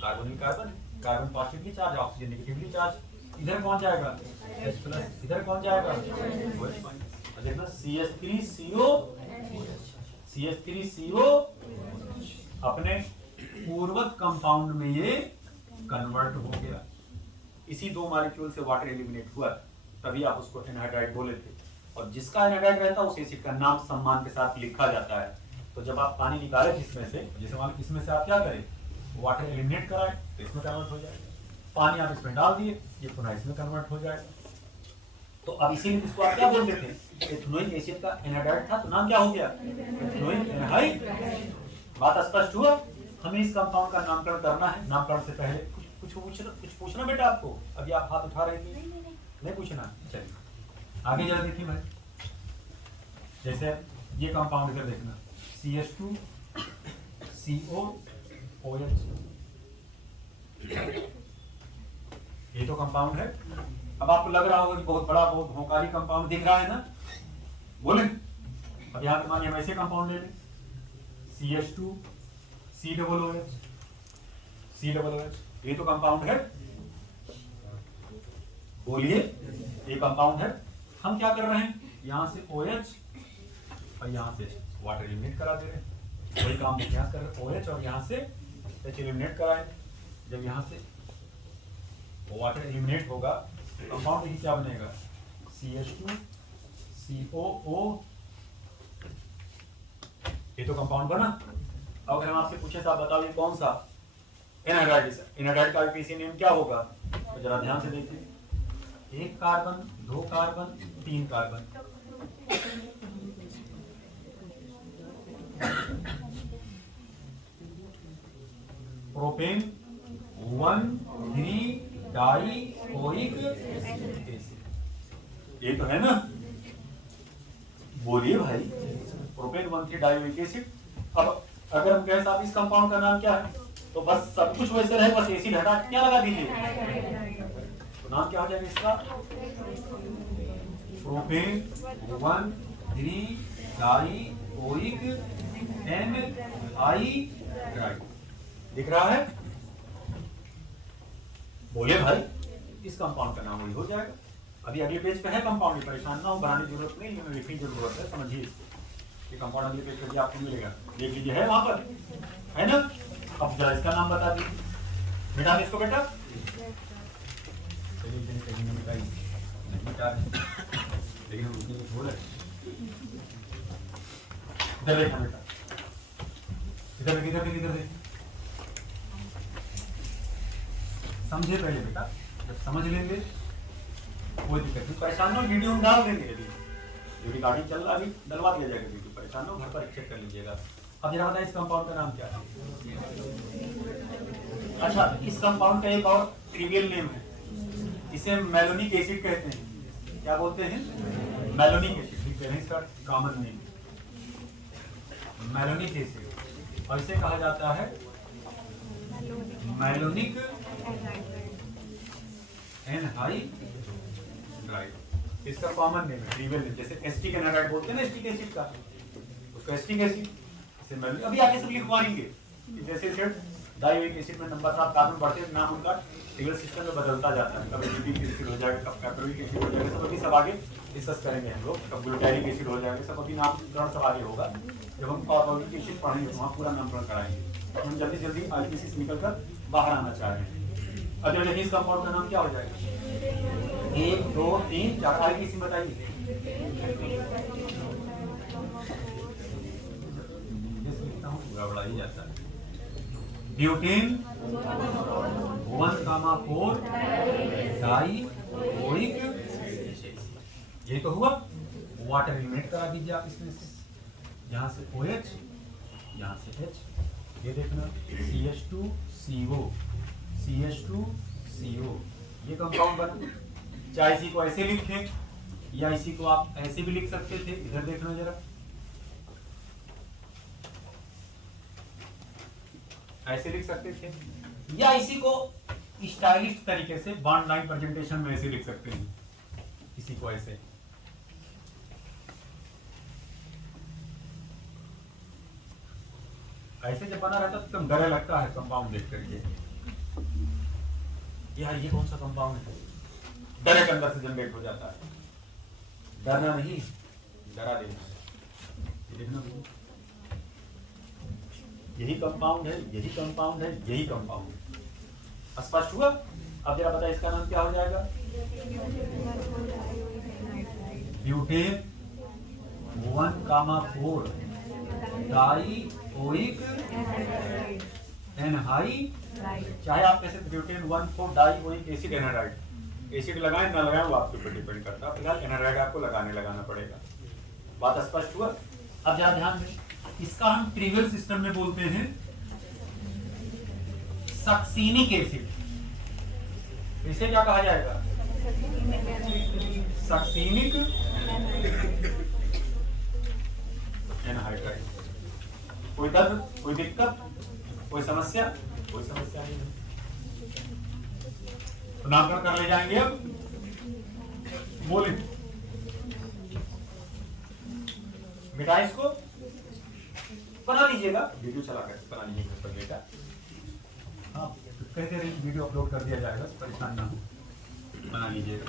Carbonyl carbon, carbon positively charge, oxygen negatively charge, इधर कौन जाएगा? H+, इधर कौन जाएगा? OH-। देखना CH3CO अपने पूर्वक कंपाउंड में ये कन्वर्ट हो गया। इसी 2 मॉलिक्यूल से वाटर एलिमिनेट हुआ, तभी आप उसको एनहाइड्राइड बोले थे। और जिसका एनहाइड्राइड रहता है उस एसिड का नाम सम्मान के साथ लिखा जाता है। तो जब आप पानी निकाले जिसमें से, जैसे मान इसमें से आप क्या करें, वाटर एलिमिनेट कराए तो इसमें कन्वर्ट हो जाएगा। पानी आप इसमें डाल दिए, ये पुनः इसमें कन्वर्ट हो जाएगा। तो अब इसीलिए इसको आप क्या बोलते थे? एथेनोइक एसिड का एनहाइड्राइड था, तो नाम क्या हो गया? एथेनोइक एनहाइड। बात स्पष्ट हुआ? हमें इस कंपाउंड का नामकरण करना है। नामकरण से पहले कुछ पूछना बेटा आपको? अभी आप हाथ उठा रहे थे, नहीं पूछना? चलिए आगे जरा देखिए भाई, जैसे ये कंपाउंड इधर देखना CH2COOH, ये तो कंपाउंड है। अब आपको लग रहा होगा कि बहुत बड़ा, बहुत भौकाली कंपाउंड दिख रहा है ना, बोले। अब यहाँ पे मानिए हम ऐसे कंपाउंड ले लें, CH2 COOH COOH, ये तो कंपाउंड है, बोलिए ये कंपाउंड है। हम क्या कर रहे हैं, यहाँ से OH और यहाँ से वाटर एलिमिनेट करा दे रहे हैं, वही काम प्रयास कर रहे हैं, OH और यहाँ से H एलिमिनेट कराएं। जब यहाँ से वाटर एलिमिनेट होगा कंपाउंड ही क्या बनेगा, CH2 COO, ये तो कंपाउंड बना। अब अगर हम आपसे पूछे साहब बताओ ये कौन सा एनाहाइड्राइड, एनाहाइड्राइड का पीसी नेम क्या होगा, तो जरा ध्यान से देखिए, 1 carbon 2 carbon 3 carbon, propane 1,3 dioic acid, ये तो है ना, बोलिए भाई, प्रोपेन 1,3 डाइओइक एसिड। अब अगर हम कहें साहब इस कंपाउंड का नाम क्या है, तो बस सब कुछ वैसे रहे, बस एसिड हटा क्या लगा दीजिए, तो नाम क्या हो जाएगा इसका, प्रोपेन 1,3 डाइओइक एनहाइड्राइड, दिख रहा है, बोले भाई इस कंपाउंड का नाम वही हो जाएगा। अभी अगले पेज पे है कंपाउंड, परेशान ना हो, बनाने की जरूरत नहीं, हमें लिखने की जरूरत है, समझिए इसको, ये कंपाउंड अगले पेज पे आपको मिलेगा, देख लीजिए है वहां पर, है ना। अब जरा इसका नाम बता दीजिए, मिटा दे इसको बेटा, लेकिन हम उसने कुछ बोला, इधर देखा बेटा, इधर देख, इधर देख, समझे पहले बेटा, जब समझ लेंगे कोई दिक्कत नहीं, परेशान हो, वीडियो में डाल देंगे, जो रिकॉर्डिंग चल रहा है अभी डलवा दिया जाएगा वीडियो, परेशान हो, घर पर चेक कर लीजिएगा। अब जरा बताइए इस कंपाउंड का नाम क्या है। अच्छा, इस कंपाउंड का एक और ट्रिवियल नेम है, इसे मेलोनिक एसिड कहते हैं, क्या बोलते हैं, मेलोनिक एसिड, ठीक है, इसका कॉमन नेम मेलोनिक एसिड, और इसे कहा जाता है मेलोनिक एनहाइड्राइड, इसका कॉमन नेम है, ट्रिवियल नेम, जैसे एसिटिक एनहाइड्राइड बोलते हैं ना एसिटिक एसिड का, उसका एसिटिक एसिड, इसे मेलोनिक, अभी आगे सब लिखवाएंगे कि जैसे एसिड डाइओइक एसिड में नंबर था, कार्बन बढ़ते नाम उनका टेबल सिस्टम में बदलता जाता है, कब एसिटिक एसिड हो जाएगा, कब कैप्टोरिक एसिड हो जाएगा, सब अभी सब आगे डिस्कस करेंगे हम लोग, कब ग्लूटारिक एसिड हो जाएगा, सब अभी नामकरण सब आगे होगा, जब हम कार्बोनिक एसिड पढ़ेंगे वहाँ पूरा नामकरण कराएंगे। हम जल्दी जल्दी आईपीसी से निकलकर बाहर आना चाह रहे हैं। अब देखिए इस कंपाउंड का नाम क्या हो जाएगा, 1 2 3 4 आईपीसी बताइए, बड़ा ही जाता है, ब्यूटेन 1,4 डाइओइक, ये तो हुआ, वाटर एलिमिनेट करा दीजिए आप इसमें से, यहाँ से OH, यहाँ से H, ये देखना CH2 CO, CH2 CO, ये कंपाउंड बना। चाहे इसी को ऐसे लिखें या इसी को आप ऐसे भी लिख सकते थे, इधर देखना जरा, ऐसे लिख सकते थे, या इसी को स्टाइलिश तरीके से बॉन्ड लाइन प्रेजेंटेशन में ऐसे लिख सकते हैं, इसी को ऐसे, ऐसे जब बना रहता तो डर लगता है कंपाउंड देख करके, यार ये कौन सा कंपाउंड है, डर के अंदर से जनरेट हो जाता है, डरना नहीं डरा देना, देखना यही कंपाउंड है, यही कंपाउंड है, यही कंपाउंड है, स्पष्ट हुआ। अब जरा बताइए इसका नाम क्या हो जाएगा, ब्यूटेन 1,4 डाइओइक एनहाइड्राइड, चाहे आप कैसे butane 1,4 dioic acid anhydride, acid लगाएं ना लगाएं वो आपके ऊपर डिपेंड करता है, फिलहाल एनहाइड्राइड आपको लगाना पड़ेगा, बात स्पष्ट हुआ। अब जरा ध्यान दें, इसका हम ट्रिवियल सिस्टम में बोलते हैं सक्सीनिक एसिड, इसे क्या कहा जाएगा, सक्सीनिक एनहाइड्राइड। कोई दर्द, कोई दिक्कत, कोई समस्या, कोई समस्या नहीं है, तो नामकरण कर ले जाएंगे। अब बोले बेटा इसको बना लीजिएगा, वीडियो चला कर बना लीजिएगा इस पर बेटा। हाँ कहते रहे वीडियो अपलोड कर दिया जाएगा, परेशान ना हो, बना लीजिएगा।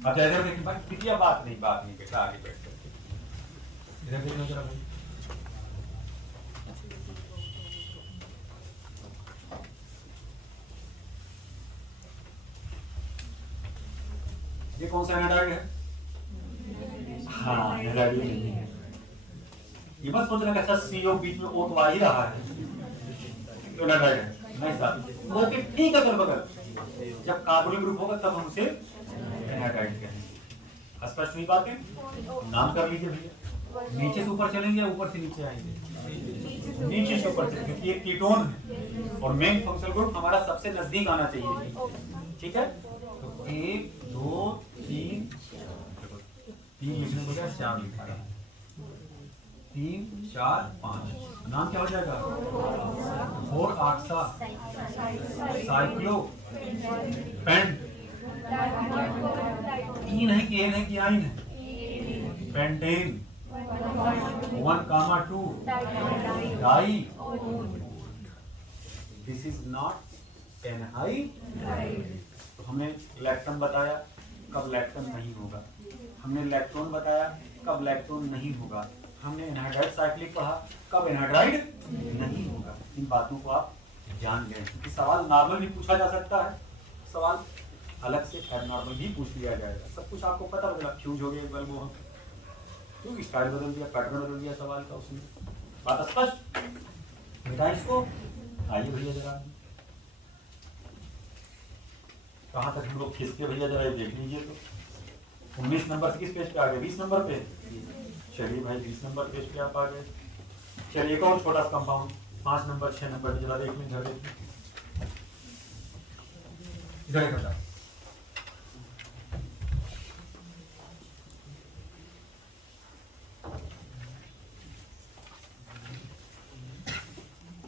अब इधर देखिए भाई, कितनी बात नहीं बेटा, आगे बैठ करके इधर देखना जरा भाई। ये कौन सा एनाडाइड है? हाँ एनाडाइड नहीं है। ये मत सोचना कि अच्छा सीओ बीच में ओ तो आ ही रहा है तो एनाडाइड है, नहीं साहब। ओके ठीक है, चलो बगल जब कार्बोनिल ग्रुप होगा तब हम उसे एनाडाइड कहेंगे। स्पष्ट हुई बातें? नाम कर लीजिए भैया। नीचे से ऊपर चलेंगे या ऊपर से नीचे आएंगे? नीचे से ऊपर चलेंगे, क्योंकि ये कीटोन है और मेन फंक्शनल ग्रुप हमारा सबसे नजदीक आना चाहिए। ठीक है, तो 1 2 3 लिखने को क्या 4 लिखा रहा है, 3 4 5। नाम क्या हो जाएगा? 4 ऑक्सा साइक्लो पेंट। इन है कि एन है कि आइन है? Pentane. 1,2 di. This is not anhydride. तो हमने लैक्टम बताया, कब लैक्टम नहीं होगा। हमने लैक्टोन बताया, कब लैक्टोन नहीं होगा। हमने एनहाइड्राइड साइक्लिक पढ़ा, कब एनहाइड्राइड नहीं होगा। इन बातों को आप जान लें, क्योंकि सवाल नॉर्मल भी पूछा जा सकता है, सवाल अलग से एबनॉर्मल भी पूछ लिया जाएगा। सब कुछ आपको पता होगा। फ्यूज हो गया बल्ब, वो क्यों स्टाइल बदल दिया, पैटर्न बदल दिया सवाल का उसने। बात स्पष्ट बेटा? इसको आइए भैया जरा, कहाँ तक हम लोग खिसके भैया, जरा देख लीजिए। तो 19 नंबर से किस पेज पे आ गए? 20 नंबर पे। चलिए भाई 20 नंबर पेज पे आप आ गए। चलिए एक और छोटा सा कंपाउंड 5 नंबर 6 नंबर जरा देख लें, इधर देखिए, इधर करता।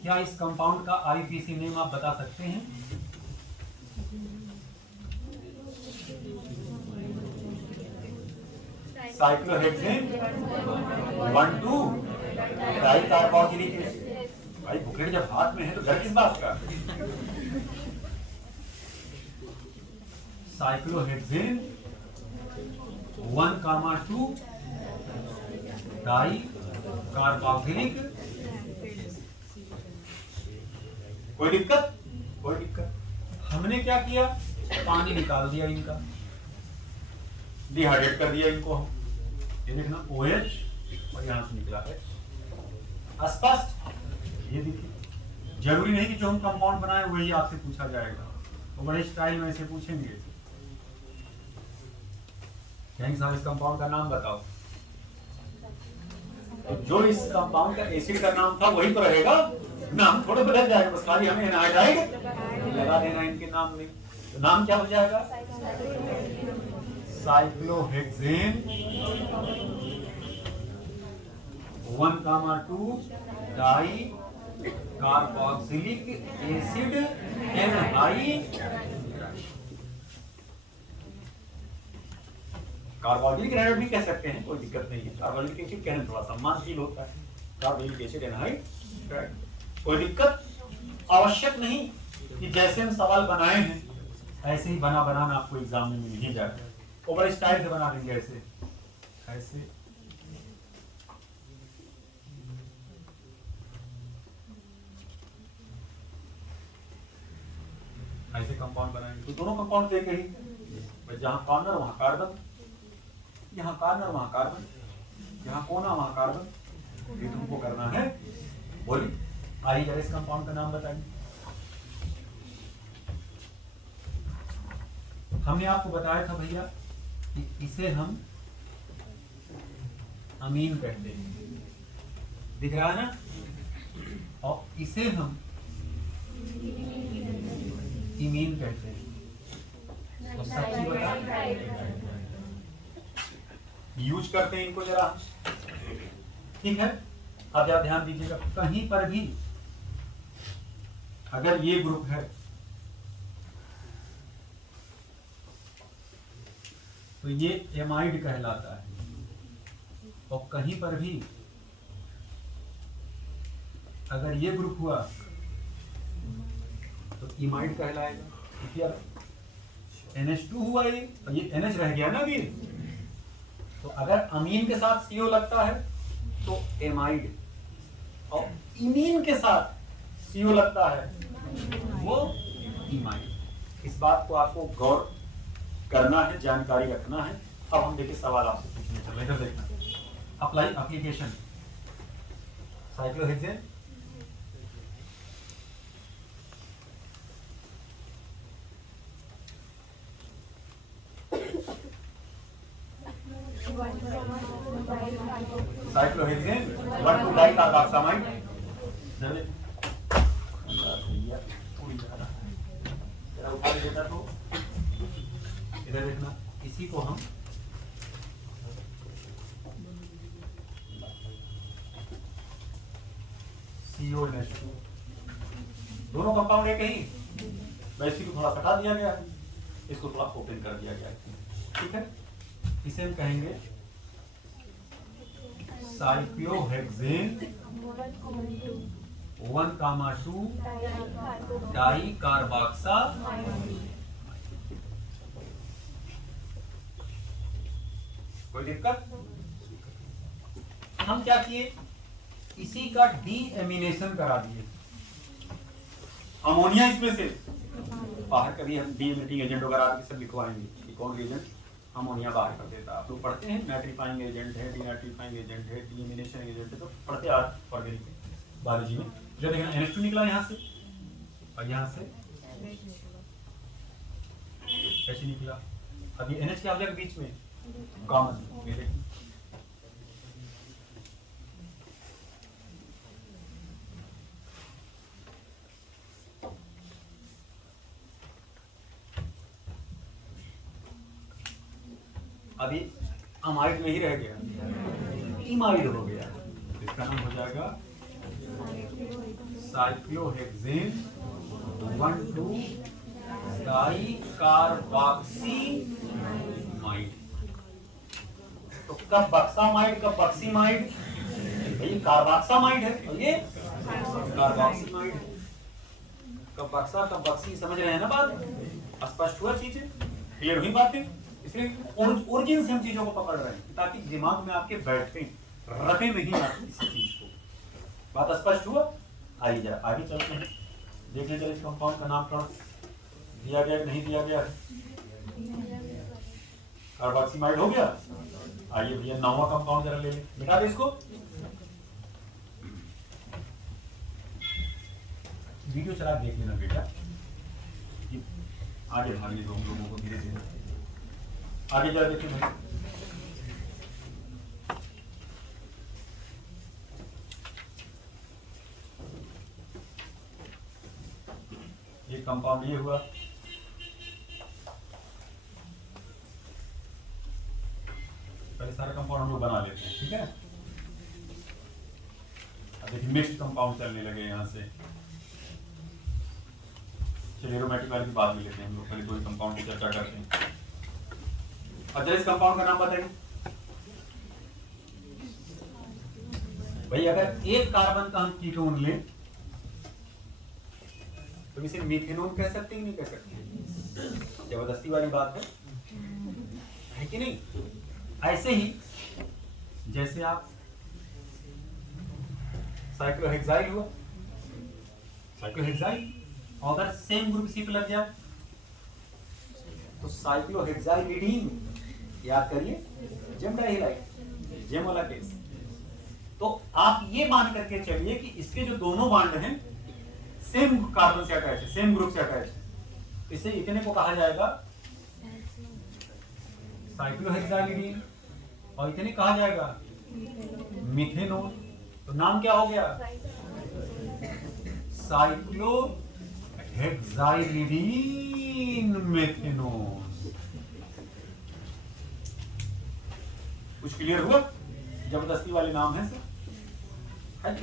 क्या इस कंपाउंड का आईपीसी नेम आप बता सकते हैं? Cyclohexane 1,2 dicarboxylic acid. भाई बुकलेट जब हाथ में है तो डर किस बात का? Cyclohexane 1,2 dicarboxylic. कोई दिक्कत? कोई दिक्कत। हमने क्या किया? पानी निकाल दिया इनका, डिहाइड्रेट कर दिया इनको हम। ये देखना OH और यहां से निकला H। स्पष्ट? ये देखिए, जरूरी नहीं कि जो हम कंपाउंड बनाए वही आपसे पूछा जाएगा, वो बड़े स्टाइल में से पूछेंगे। कहेंगे साहब इस कंपाउंड का नाम बताओ, तो जो इस कंपाउंड का एसिड का नाम था वही तो रहेगा, नाम थोड़ा बदल जाएगा, बस खाली हमें एनाइड्राइड लगा देना इनके नाम में। तो नाम क्या हो जाएगा? Cyclohexane 1,2 dicarboxylic acid anhydride. Carboxylic anhydride भी कह सकते हैं, कोई दिक्कत नहीं है। कार्बोक्सिलिक एसिड कहने थोड़ा सम्मानशील होता है, कार्बोक्सिलिक एसिड एनहाइड। कोई दिक्कत आवश्यक नहीं कि जैसे हम सवाल बनाए हैं ऐसे ही बनाना आपको एग्जाम में मिल ही जाए। ओवर स्टाइल से बना देंगे, ऐसे ऐसे। ऐसे कंपाउंड बनाएंगे तो दोनों कंपाउंड देंगे ही। जहां कॉर्नर वहां कार्बन, यहाँ कॉर्नर वहां कार्बन, यहाँ कोना वहां कार्बन। ये तुमको करना है। बोलिए आइए जरा इस कंपाउंड का नाम बताइए। हमने आपको बताया था भैया कि इसे हम अमीन कहते हैं, दिख रहा है ना, और इसे हम इमीन कहते हैं। तो सच्ची बता यूज करते हैं इनको जरा, ठीक है। अब आप ध्यान दीजिएगा, कहीं पर भी अगर ये ग्रुप है तो ये एमाइड कहलाता है। और कहीं पर भी अगर ये ग्रुप हुआ तो इमाइड कहलाएगा, क्योंकि अब NH2 हुआ ये, और ये NH रह गया ना अभी। तो अगर अमीन के साथ CO लगता है तो एमाइड, और इमीन के साथ CO लगता है वो इमाइड। इस बात को आपको गौर करना है, जानकारी रखना है। अब हम देखिए सवाल आपसे पूछने चल रहे हैं, इधर देखना। Apply application cyclohexane, cyclohexane 1,2 डाइकार्बोक्सामाइड। उठा देता तो इधर देखना, इसी को हम CONH2, दोनों कंपाउंड है कहीं, वैसे को थोड़ा हटा दिया गया है, इसको थोड़ा ओपन कर दिया गया है, ठीक है। इसे हम कहेंगे साइक्लोहेक्सेन 1,2 डाइकार्बोक्सामाइड। कोई दिक्कत? हम क्या किए, इसी का डीएमिनेशन करा दिए। अमोनिया इसमें से बाहर, कभी हम डीएमिनेटिंग एजेंट वगैरह सब लिखवाएंगे कि कौन एजेंट अमोनिया बाहर कर देता है। आप लोग पढ़ते हैं, नाइट्रीफाइंग एजेंट है, डीनाइट्रीफाइंग एजेंट है, डीएमिनेशन एजेंट है, तो पढ़ते आज ऑर्गेनिक बायोलॉजी में। जो देखना NH2 निकला यहाँ से, और यहाँ से ऐसे निकला। अब ये NH क्या हो जाएगा बीच में, कॉमन। ये देखिए अभी अमाइड में ही रह गया, इमाइड हो गया। इसका नाम हो जाएगा साइक्लोहेक्सेन 1,2 डाइकार्बोक्सीमाइड। तो कब बक्सामाइड, कब बक्सीमाइड, भाई कार्बोक्सामाइड है, और ये कार्बोक्सीमाइड। कब बक्सा कब बक्सी, समझ रहे हैं ना बात? स्पष्ट हुआ, चीजें क्लियर हुई बातें। इसलिए ओरिजिन से हम चीजों को पकड़ रहे हैं ताकि दिमाग में आपके बैठे, रटे नहीं आपकी किसी चीज को। बात स्पष्ट हुआ? आइए जरा आगे चलते हैं, देखिए जरा इस कंपाउंड का नामकरण दिया गया नहीं दिया गया। कार्बोक्सीमाइड हो गया। आइए भैया 9वां कंपाउंड जरा ले लें, मिटा दे इसको। वीडियो चला देख लेना बेटा, आगे भागने दो हम लोगों को धीरे धीरे। आगे जरा देखिए भाई, ये कंपाउंड ये हुआ, पहले सारा कंपाउंड हम लोग बना लेते हैं, ठीक है। अब देखिए मिक्स्ड कंपाउंड चलने लगे यहाँ से। चलिए एरोमेटिक वाले की बात भी लेते हैं हम लोग, पहले दो कंपाउंड की चर्चा करते हैं। अच्छा इस कंपाउंड का नाम बताइए भाई। अगर एक कार्बन का हम कीटोन लें तो इसे मीथेनोन कह सकते हैं, नहीं कह सकते? जबरदस्ती वाली बात है कि नहीं? ऐसे ही जैसे आप साइक्लोहेक्साइड हुआ, साइक्लोहेक्साइड, और अगर सेम ग्रुप सी पे लग जाए तो साइक्लोहेक्साइलिडीन, याद करिए जेम डाइहाइलाइड, जेम वाला केस। तो आप ये मान करके चलिए कि इसके जो दोनों बांड हैं सेम कार्बन से अटैच है, सेम ग्रुप से अटैच है, इसे इतने को कहा जाएगा साइक्लोहेक्साइलिडीन, और इतने कहा जाएगा मीथेनोन। तो नाम क्या हो गया? साइक्लोहेक्साइलिडीन मीथेनोन। कुछ क्लियर हुआ? जबरदस्ती वाले नाम है सर।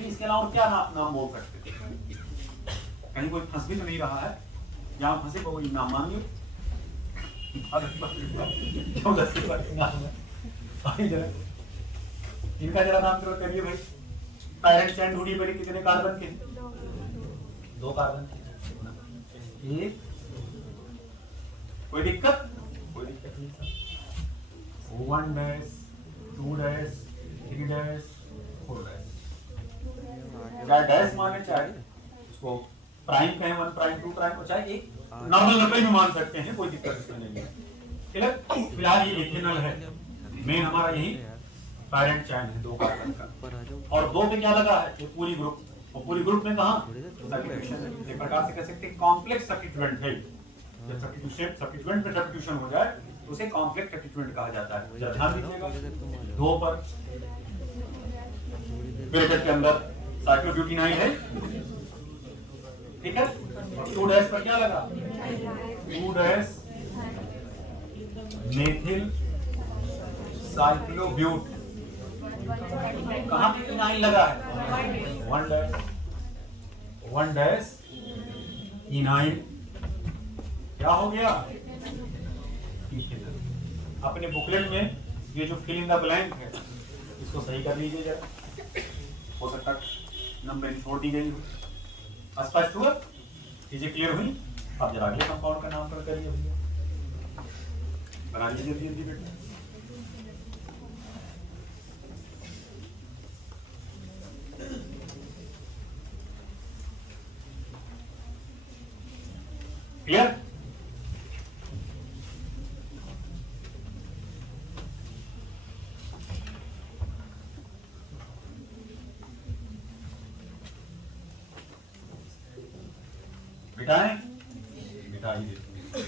इसके अलावा क्या नाम बोल सकते थे? कहीं कोई फंस भी तो नहीं रहा है? जहां फंसे को कोई नाम मान लो। क्यों 10 के बाद नाम है? आइए जरा इनका जरा नाम करो करिए भाई। पैरेंट चैन ढूंढिए पहले, कितने कार्बन के? 2 कार्बन के। एक, कोई दिक्कत? कोई दिक्कत नहीं। 1 डैश 2 डैश 3 डैश 4 डैश, चाहे डैश माने चाहे उसको प्राइम कहें, 1 प्राइम 2 प्राइम, चाहे एक नॉर्मल नंबर भी मान सकते हैं, कोई दिक्कत इसमें नहीं है। फिलहाल ये इथेनॉल है, मेन हमारा यही पैरेंट चैन है 2 कार्बन का। और 2 पे क्या लगा है? ये पूरी ग्रुप, और पूरी ग्रुप में कहा सब्स्टिट्यूशन। एक प्रकार से कह सकते हैं कॉम्प्लेक्स सब्स्टिट्यूएंट है। जब सब्स्टिट्यूएंट में सब्स्टिट्यूशन हो जाए तो उसे कॉम्प्लेक्स सब्स्टिट्यूएंट कहा जाता है। जब ध्यान दीजिएगा 2 पर ब्रैकेट के अंदर साइक्लोब्यूटेनाइल है, ठीक है। 2 डैश पर क्या लगा? 2 डैश मेथिल साइक्लोब्यूट। कहां पे इनाइल लगा है? 1 डैश इनाइल। क्या हो गया? अपने बुकलेट में ये जो फिल इन द ब्लैंक है इसको सही कर लीजिए जरा, हो सकता नंबर छोड़ दी गई हो। स्पष्ट हुआ? चीजें क्लियर हुई? अब जरा अगले कंपाउंड का नाम करिए भैया, बना लीजिए जल्दी बेटा। क्लियर? बिटाएं, बिटा ही देते हैं।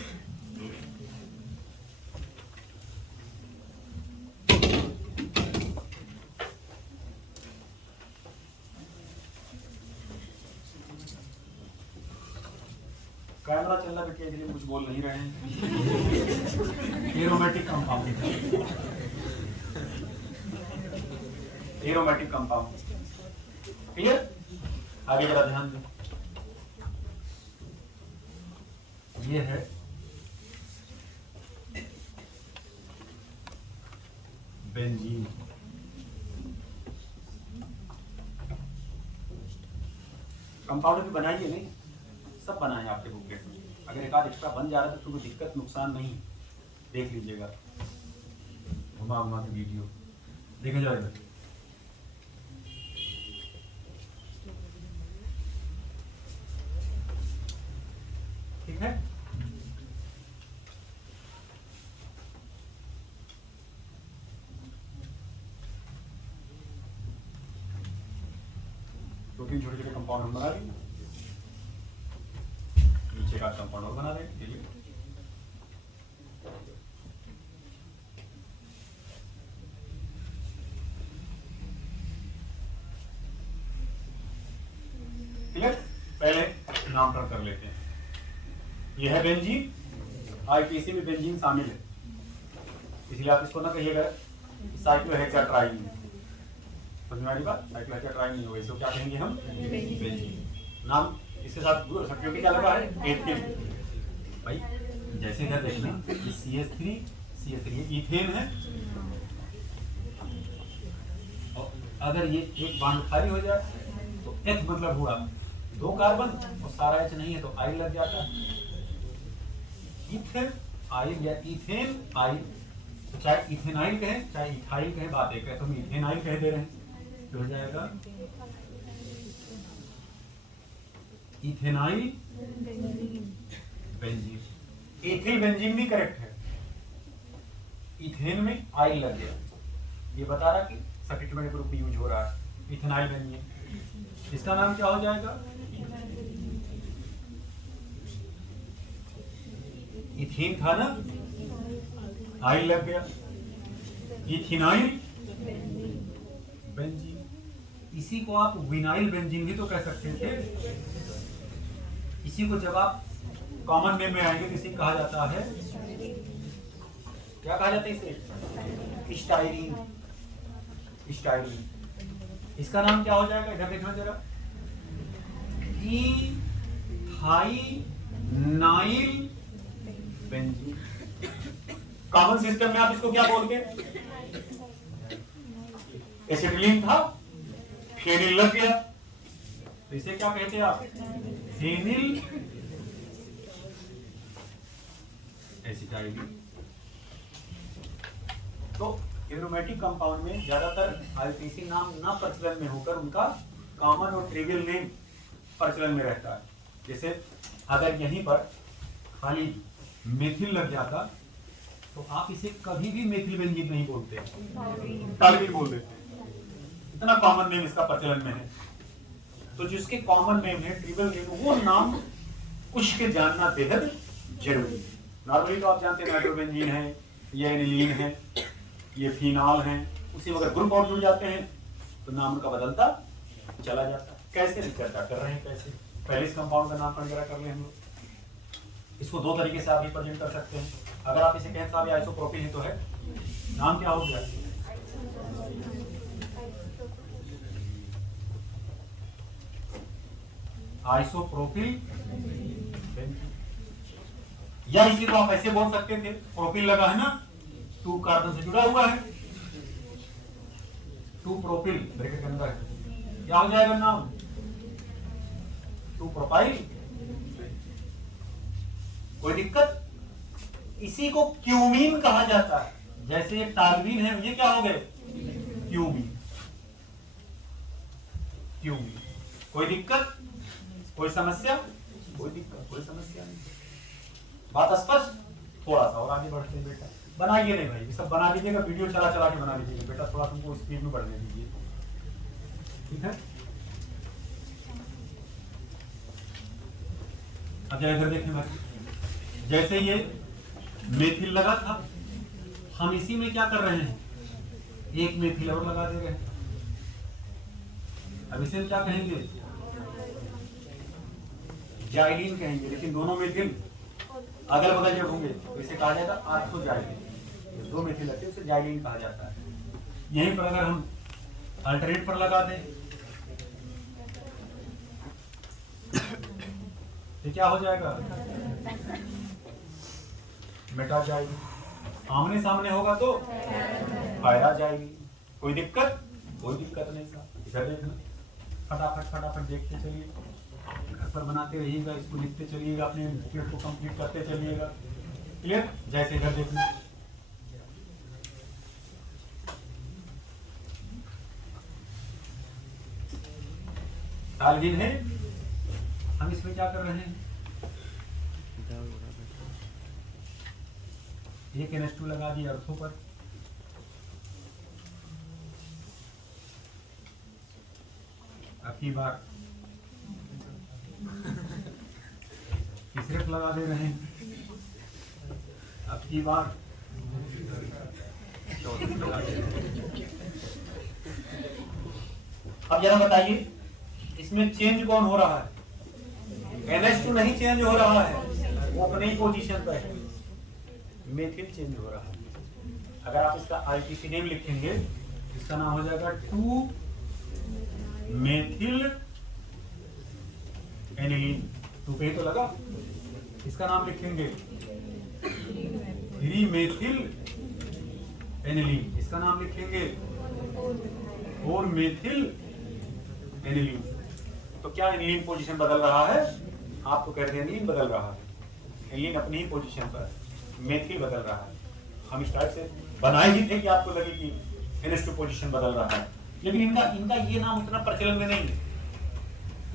कैमरा चल रहा है इसलिए कुछ बोल नहीं रहे हैं। Aromatic compound, aromatic compound. Clear? आगे जरा ध्यान दें। ये है बेंजीन। कंपाउंड भी बनाइए नहीं, सब बनाए आपके बुकलेट में। अगर एक आध एक्स्ट्रा बन जा रहा है तो कोई दिक्कत नुकसान नहीं, देख लीजिएगा घुमा घुमा के वीडियो देखे जाएगा। ठीक है? छोटे छोटे कंपाउंड हम बना लेंगे, नीचे का कंपाउंड और बना देंगे। क्लियर? पहले नामकरण कर लेते हैं। यह है बेंजीन, आईपीसी में बेंजीन शामिल है, इसलिए आप इसको ना कहिएगा साइक्लोहेक्साट्राइन। समझ में आ रही बात? साइक्लोहेक्साट्राइन नहीं होगा, इसको क्या कहेंगे हम? बेंजीन। नाम इसके साथ सिक्योरिटी क्या लगा है? एथेन। भाई जैसे इधर देखना, ये CH3 इथेन है, और अगर ये एक बांड खाली हो जाए तो H मतलब हुआ 2 कार्बन, और सारा H नहीं है तो आई लग जाता है। इथेन आइल या इथेन आइल, तो चाहे इथेनाइल कहें चाहे इथाइल कहें, बात एक है। तो हम इथेनाइल कह दे रहे हैं तो हो जाएगा इथेनाइल बेंजीन। एथिल बेंजीन भी करेक्ट है, इथेन में आइल लग गया, ये बता रहा कि सब्स्टिट्यूएंट ग्रुप यूज हो रहा है, इथेनाइल बेंजीन। इसका नाम क्या हो जाएगा? इथेन था ना, आइल लग गया, इथेनाइल बेंजीन। इसी को आप विनाइल बेंजीन भी तो कह सकते थे। इसी को जब आप कॉमन नेम में आएंगे तो इसे कहा जाता है, क्या कहा जाता है इसे? स्टाइरीन। स्टाइरीन। इसका नाम क्या हो जाएगा? इधर देखना जरा, इथाइनाइल बेंजीन। कॉमन सिस्टम में आप इसको क्या बोलते हैं? एसिटिलीन था, फेनिल लग गया, तो इसे क्या कहते हैं आप? Phenyl acetylene. तो एरोमेटिक कंपाउंड में ज्यादातर आईपीसी नाम ना प्रचलन में होकर उनका कॉमन और ट्रिवियल नेम प्रचलन में रहता है। जैसे अगर यहीं पर खाली मेथिल लग जाता तो आप इसे कभी भी मेथिल बेंजीन नहीं बोलते, टालवीन बोल देते। इतना कॉमन नेम इसका प्रचलन में है। तो जिसके कॉमन नेम है, ट्रिवियल नेम, वो नाम कुछ के जानना बेहद जरूरी है। नॉर्मली तो आप जानते हैं नाइट्रोबेंजीन है, ये एनिलीन है, ये फिनॉल है, उसी अगर ग्रुप और जुड़ जाते हैं तो नाम उनका बदलता चला जाता है। कैसे चर्चा कर रहे हैं, कैसे पहले इस कंपाउंड का नाम वगैरह कर ले हम लोग। इसको दो तरीके से आप रिप्रेजेंट कर सकते हैं। अगर आप इसे कहें साहब आइसोप्रोपिल ही तो है, नाम क्या हो गया? आइसोप्रोपिल। या इसी को आप ऐसे बोल सकते थे, प्रोपिल लगा है ना, 2 कार्बन से जुड़ा हुआ है, 2 प्रोपिल ब्रैकेट के अंदर है, क्या हो जाएगा नाम? 2 प्रोपाइल। कोई दिक्कत? इसी को क्यूमीन कहा जाता है। जैसे ये टालवीन है, ये क्या हो गए? क्यूमीन। क्यूमीन। कोई दिक्कत? कोई समस्या? कोई दिक्कत, कोई समस्या नहीं। बात स्पष्ट? थोड़ा सा और आगे बढ़ते हैं बेटा। बनाइए नहीं भाई, सब बना दीजिएगा, वीडियो चला चला के बना लीजिएगा बेटा, थोड़ा तुमको स्पीड में बढ़ने दीजिए, ठीक है? अब इधर देखें भाई, जैसे ये मेथिल लगा था, हम इसी में क्या कर रहे हैं? एक मेथिल और लगा दे रहे हैं। अब इसे क्या कहेंगे? जाइलिन कहेंगे, लेकिन दोनों मेथिल अगल बगल जब होंगे तो इसे कहा जाएगा आर्थोजाइलिन। 2 मेथिल लगते हैं, उसे जाइलिन कहा जाता है। यहीं पर अगर हम अल्टरनेट पर लगा दें तो क्या हो जाएगा? मेटाजाइलिन। आमने सामने होगा तो पैराजाइलिन। कोई दिक्कत? कोई दिक्कत नहीं साहब। इधर देखना, फटाफट फटाफट देखते चलिए, घर पर बनाते रहिएगा, इसको लिखते चलिएगा, अपने बुकलेट को कंप्लीट करते चलिएगा। क्लियर? जैसे इधर देखना, टालवीन है, हम इसमें क्या कर रहे हैं? एक NH2 लगा दिए अर्थों पर, अब की बार तीसरे पर लगा दे रहे हैं, अब की बार चौथे पर लगा दे रहे हैं। अब जरा बताइए, इसमें चेंज कौन हो रहा है? NH2 नहीं चेंज हो रहा है, वो अपनी पोजीशन पर है, मेथिल चेंज हो रहा है। अगर आप इसका आईपीसी नेम लिखेंगे, इसका नाम हो जाएगा 2 मेथिल एनिलीन। 2 पे तो लगा, इसका नाम लिखेंगे 3 मेथिल एनिलीन, इसका नाम लिखेंगे 4 मेथिल एनिलीन। तो क्या एनिलीन पोजीशन बदल रहा है? आप तो कह रहे हैं एनिलीन बदल रहा है, एनिलीन अपनी ही पोजीशन पर है, मेथिल बदल रहा है। हम इस टाइप से बनाए ही थे कि आपको लगे कि NH2 पोजीशन बदल रहा है, लेकिन इनका ये नाम उतना प्रचलन में नहीं है।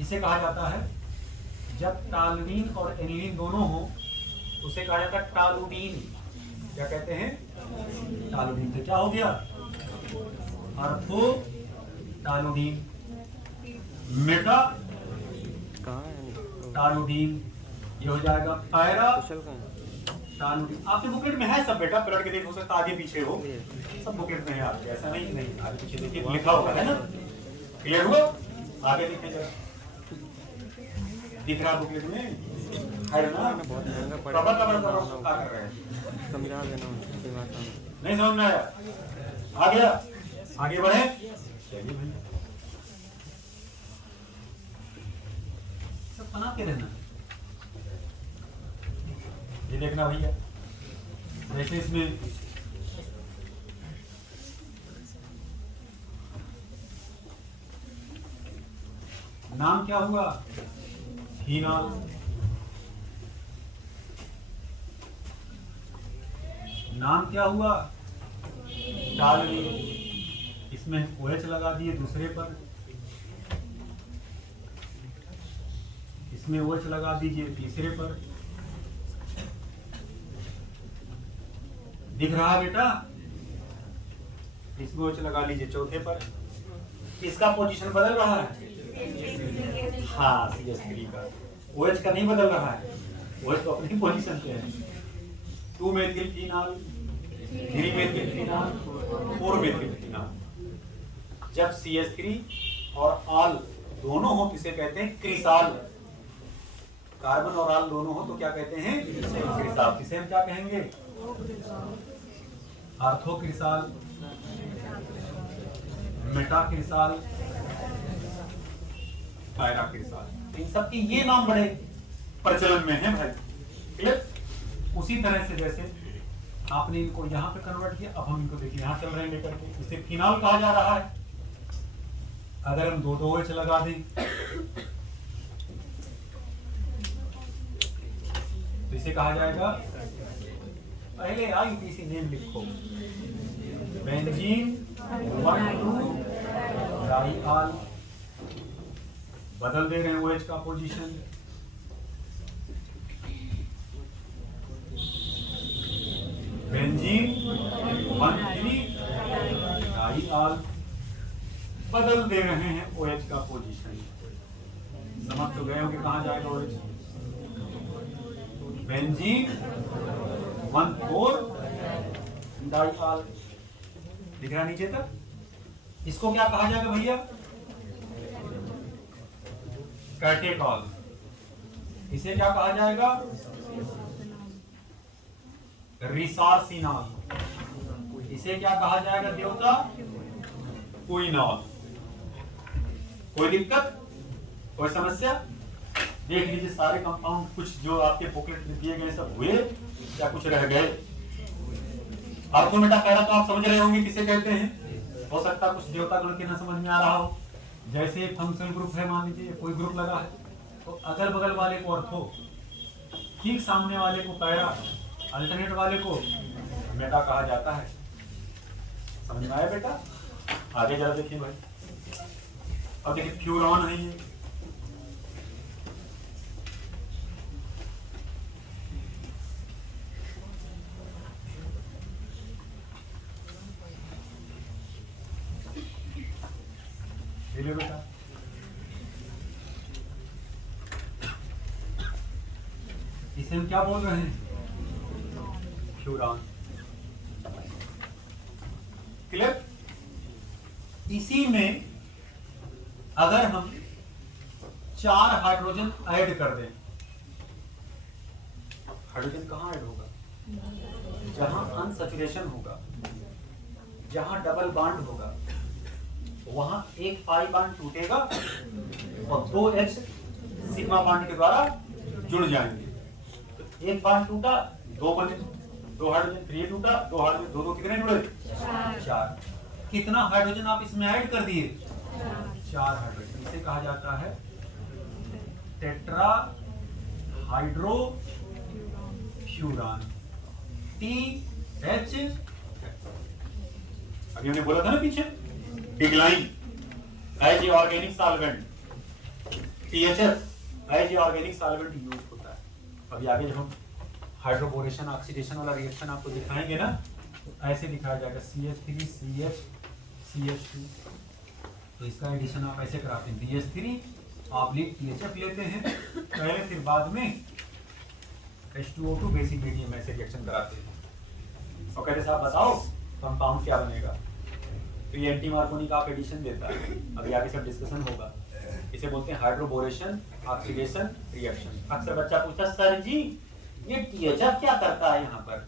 इसे कहा जाता है, जब टालवीन और एनिलीन दोनों हो उसे कहा जाता है टालुडीन। क्या कहते हैं? टालुडीन। तो क्या हो गया? अर्थो टालुडीन, मेटा टालुडीन, ये हो जाएगा पैरा टालुडीन। आपके बुकलेट में है सब बेटा, पलट के देख, हो सकता आगे पीछे हो, सब बुकलेट में है आपके, ऐसा नहीं आगे पीछे देखिए लिखा होगा, है ना? क्लियर हुआ? आगे देखिए जरा, दिख रहा बुकलेट में है ना? बहुत महंगा पड़ा, क्या कर रहे हैं? समझा देना, नहीं समझ में आया? आ गया? आगे बढ़े, चलिए भाई, बनाते रहना। ये देखना भैया, जैसे इसमें नाम क्या हुआ, फिनॉल। नाम क्या हुआ, टालुइन। इसमें OH लगा दिए दूसरे पर, इसमें OH लगा दीजिए तीसरे पर। दिख रहा है बेटा? इसमें OH लगा लीजिए चौथे पर। इसका पोजीशन बदल रहा है, हाँ CH3 का। OH का नहीं बदल रहा है, OH तो अपनी पोजीशन पे है। 2 methyl phenol, 3 methyl phenol, 4 methyl phenol. जब CH3 और आल दोनों हो किसे कहते हैं, क्रिसाल। कार्बन और आल दोनों हो तो क्या कहते हैं, क्रिसाल। किसे हम क्या कहेंगे, ऑर्थोक्रिसाल, मेटाक्रिसाल, पैराक्रिसाल। इन सब की ये नाम बड़े प्रचलन में है भाई। क्लियर? उसी तरह से जैसे आपने इनको यहाँ पे कन्वर्ट किया, अब हम इनको देखिए यहाँ चल रहे हैं लेकर के, इसे फिनॉल कहा जा रहा है। अगर हम 2 OH लगा दें तो इसे कहा जाएगा, पहले IUPAC नेम लिखो, बेंजीन 1,2 डाइआल। बदल दे रहे हैं OH का पोजीशन। बेंजीन 1,3 डाइआल। बदल दे रहे हैं OH का पोजीशन। समझ तो गए हो कि कहां जाएगा OH। बेंजीन 1,4 डाइआल। दिख रहा नीचे तक? इसको क्या कहा जाएगा भैया, कैटेकॉल। इसे क्या कहा जाएगा, रिसार्सिनॉल। इसे क्या कहा जाएगा देवता, क्विनॉल। कोई दिक्कत, कोई समस्या? देख लीजिए सारे कंपाउंड, कुछ जो आपके बुकलेट में दिए गए सब हुए या कुछ रह गए। आर्थो मेटा पैरा तो आप समझ रहे होंगे किसे कहते हैं। हो सकता है कुछ देवता गण के ना समझ में आ रहा हो। जैसे फंक्शनल ग्रुप है, मान लीजिए कोई ग्रुप लगा है तो अगल बगल वाले को अर्थो, ठीक सामने वाले को पैरा, अल्टरनेट वाले को मेटा कहा जाता है। समझ में आया बेटा? आगे जरा देखिए भाई। अब देखिए फ्यूरॉन है ये, बेटा इसे हम क्या बोल रहे हैं, फ्यूरॉन। क्लियर? इसी में अगर हम 4 हाइड्रोजन ऐड कर दें, हाइड्रोजन कहां ऐड होगा, जहां अनसैचुरेशन होगा, जहां डबल बॉन्ड होगा, वहां एक पाई बॉन्ड टूटेगा और 2 H सिग्मा बॉन्ड के द्वारा जुड़ जाएंगे। तो एक बॉन्ड टूटा, 2 बने, 2 हाइड्रोजन, फिर ये टूटा, 2 हाइड्रोजन, 2 कितने जुड़े, 4। कितना हाइड्रोजन आप इसमें ऐड कर दिए, 4 हाइड्रोजन। इसे कहा जाता है टेट्रा हाइड्रो फ्यूरान, TH। अभी हमने बोला था ना पीछे, decline as a organic solvent, THF as a organic solvent use होता है। अभी आगे जब हम हाइड्रोबोरेशन ऑक्सीडेशन वाला रिएक्शन आपको दिखाएंगे ना, तो ऐसे दिखाया जाएगा CH3 CH CH2। तो इसका एडिशन आप ऐसे कराते हैं, BH3 आप THF लेते हैं पहले, फिर बाद में H2O2 बेसिक मीडियम ऐसे रिएक्शन कराते हैं। तो कहते साहब बताओ कंपाउंड क्या बनेगा, तो ये एंटी मार्कोनी का आप एडिशन देता है। अभी आगे सब डिस्कशन होगा। इसे बोलते हैं हाइड्रोबोरेशन ऑक्सीडेशन रिएक्शन। अक्सर बच्चा पूछता सर जी ये THF क्या करता है यहाँ पर।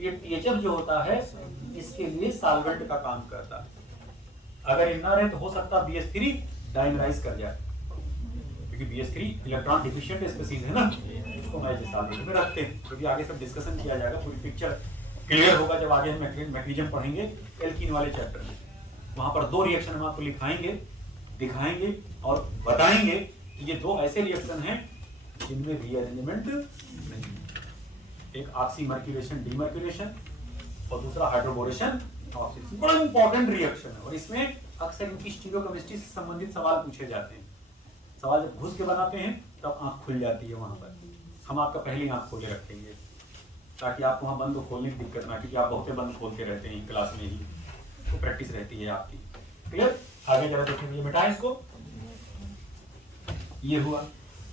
ये THF जो होता है इसके लिए सॉल्वेंट का काम करता है। अगर इनर है तो हो सकता है BH3 डाइमराइज कर जाए, क्योंकि BH3 इलेक्ट्रॉन डिफिशिएंट स्पीशीज है ना, इसको मैं सॉल्वेंट में रखते हैं। क्योंकि आगे सब डिस्कशन किया जाएगा, पूरी पिक्चर क्लियर होगा जब आगे हम मैकेनिज्म पढ़ेंगे एल्कीन वाले चैप्टर में। वहां पर 2 रिएक्शन हम आपको लिखाएंगे, दिखाएंगे और बताएंगे कि ये 2 ऐसे रिएक्शन हैं जिनमें रीअरेंजमेंट नहीं है। एक ऑक्सीमर्क्यूरेशन डीमर्क्यूरेशन और दूसरा हाइड्रोबोरेशन ऑक्सीडेशन। बड़ा इंपॉर्टेंट रिएक्शन है और इसमें अक्सर इनकी स्टीरियोकेमिस्ट्री से संबंधित सवाल पूछे जाते हैं। सवाल जब घुस के बनाते हैं तब आंख खुल जाती है वहां पर। हम आपका पहली आंख खोले रखेंगे ताकि आपको वहां बंद खोलने की दिक्कत ना, क्योंकि आप बहुते बंद खोलते रहते हैं क्लास में ही, तो प्रैक्टिस रहती है आपकी। क्लियर? आगे जरा देखेंगे, मिटाएं इसको। ये हुआ।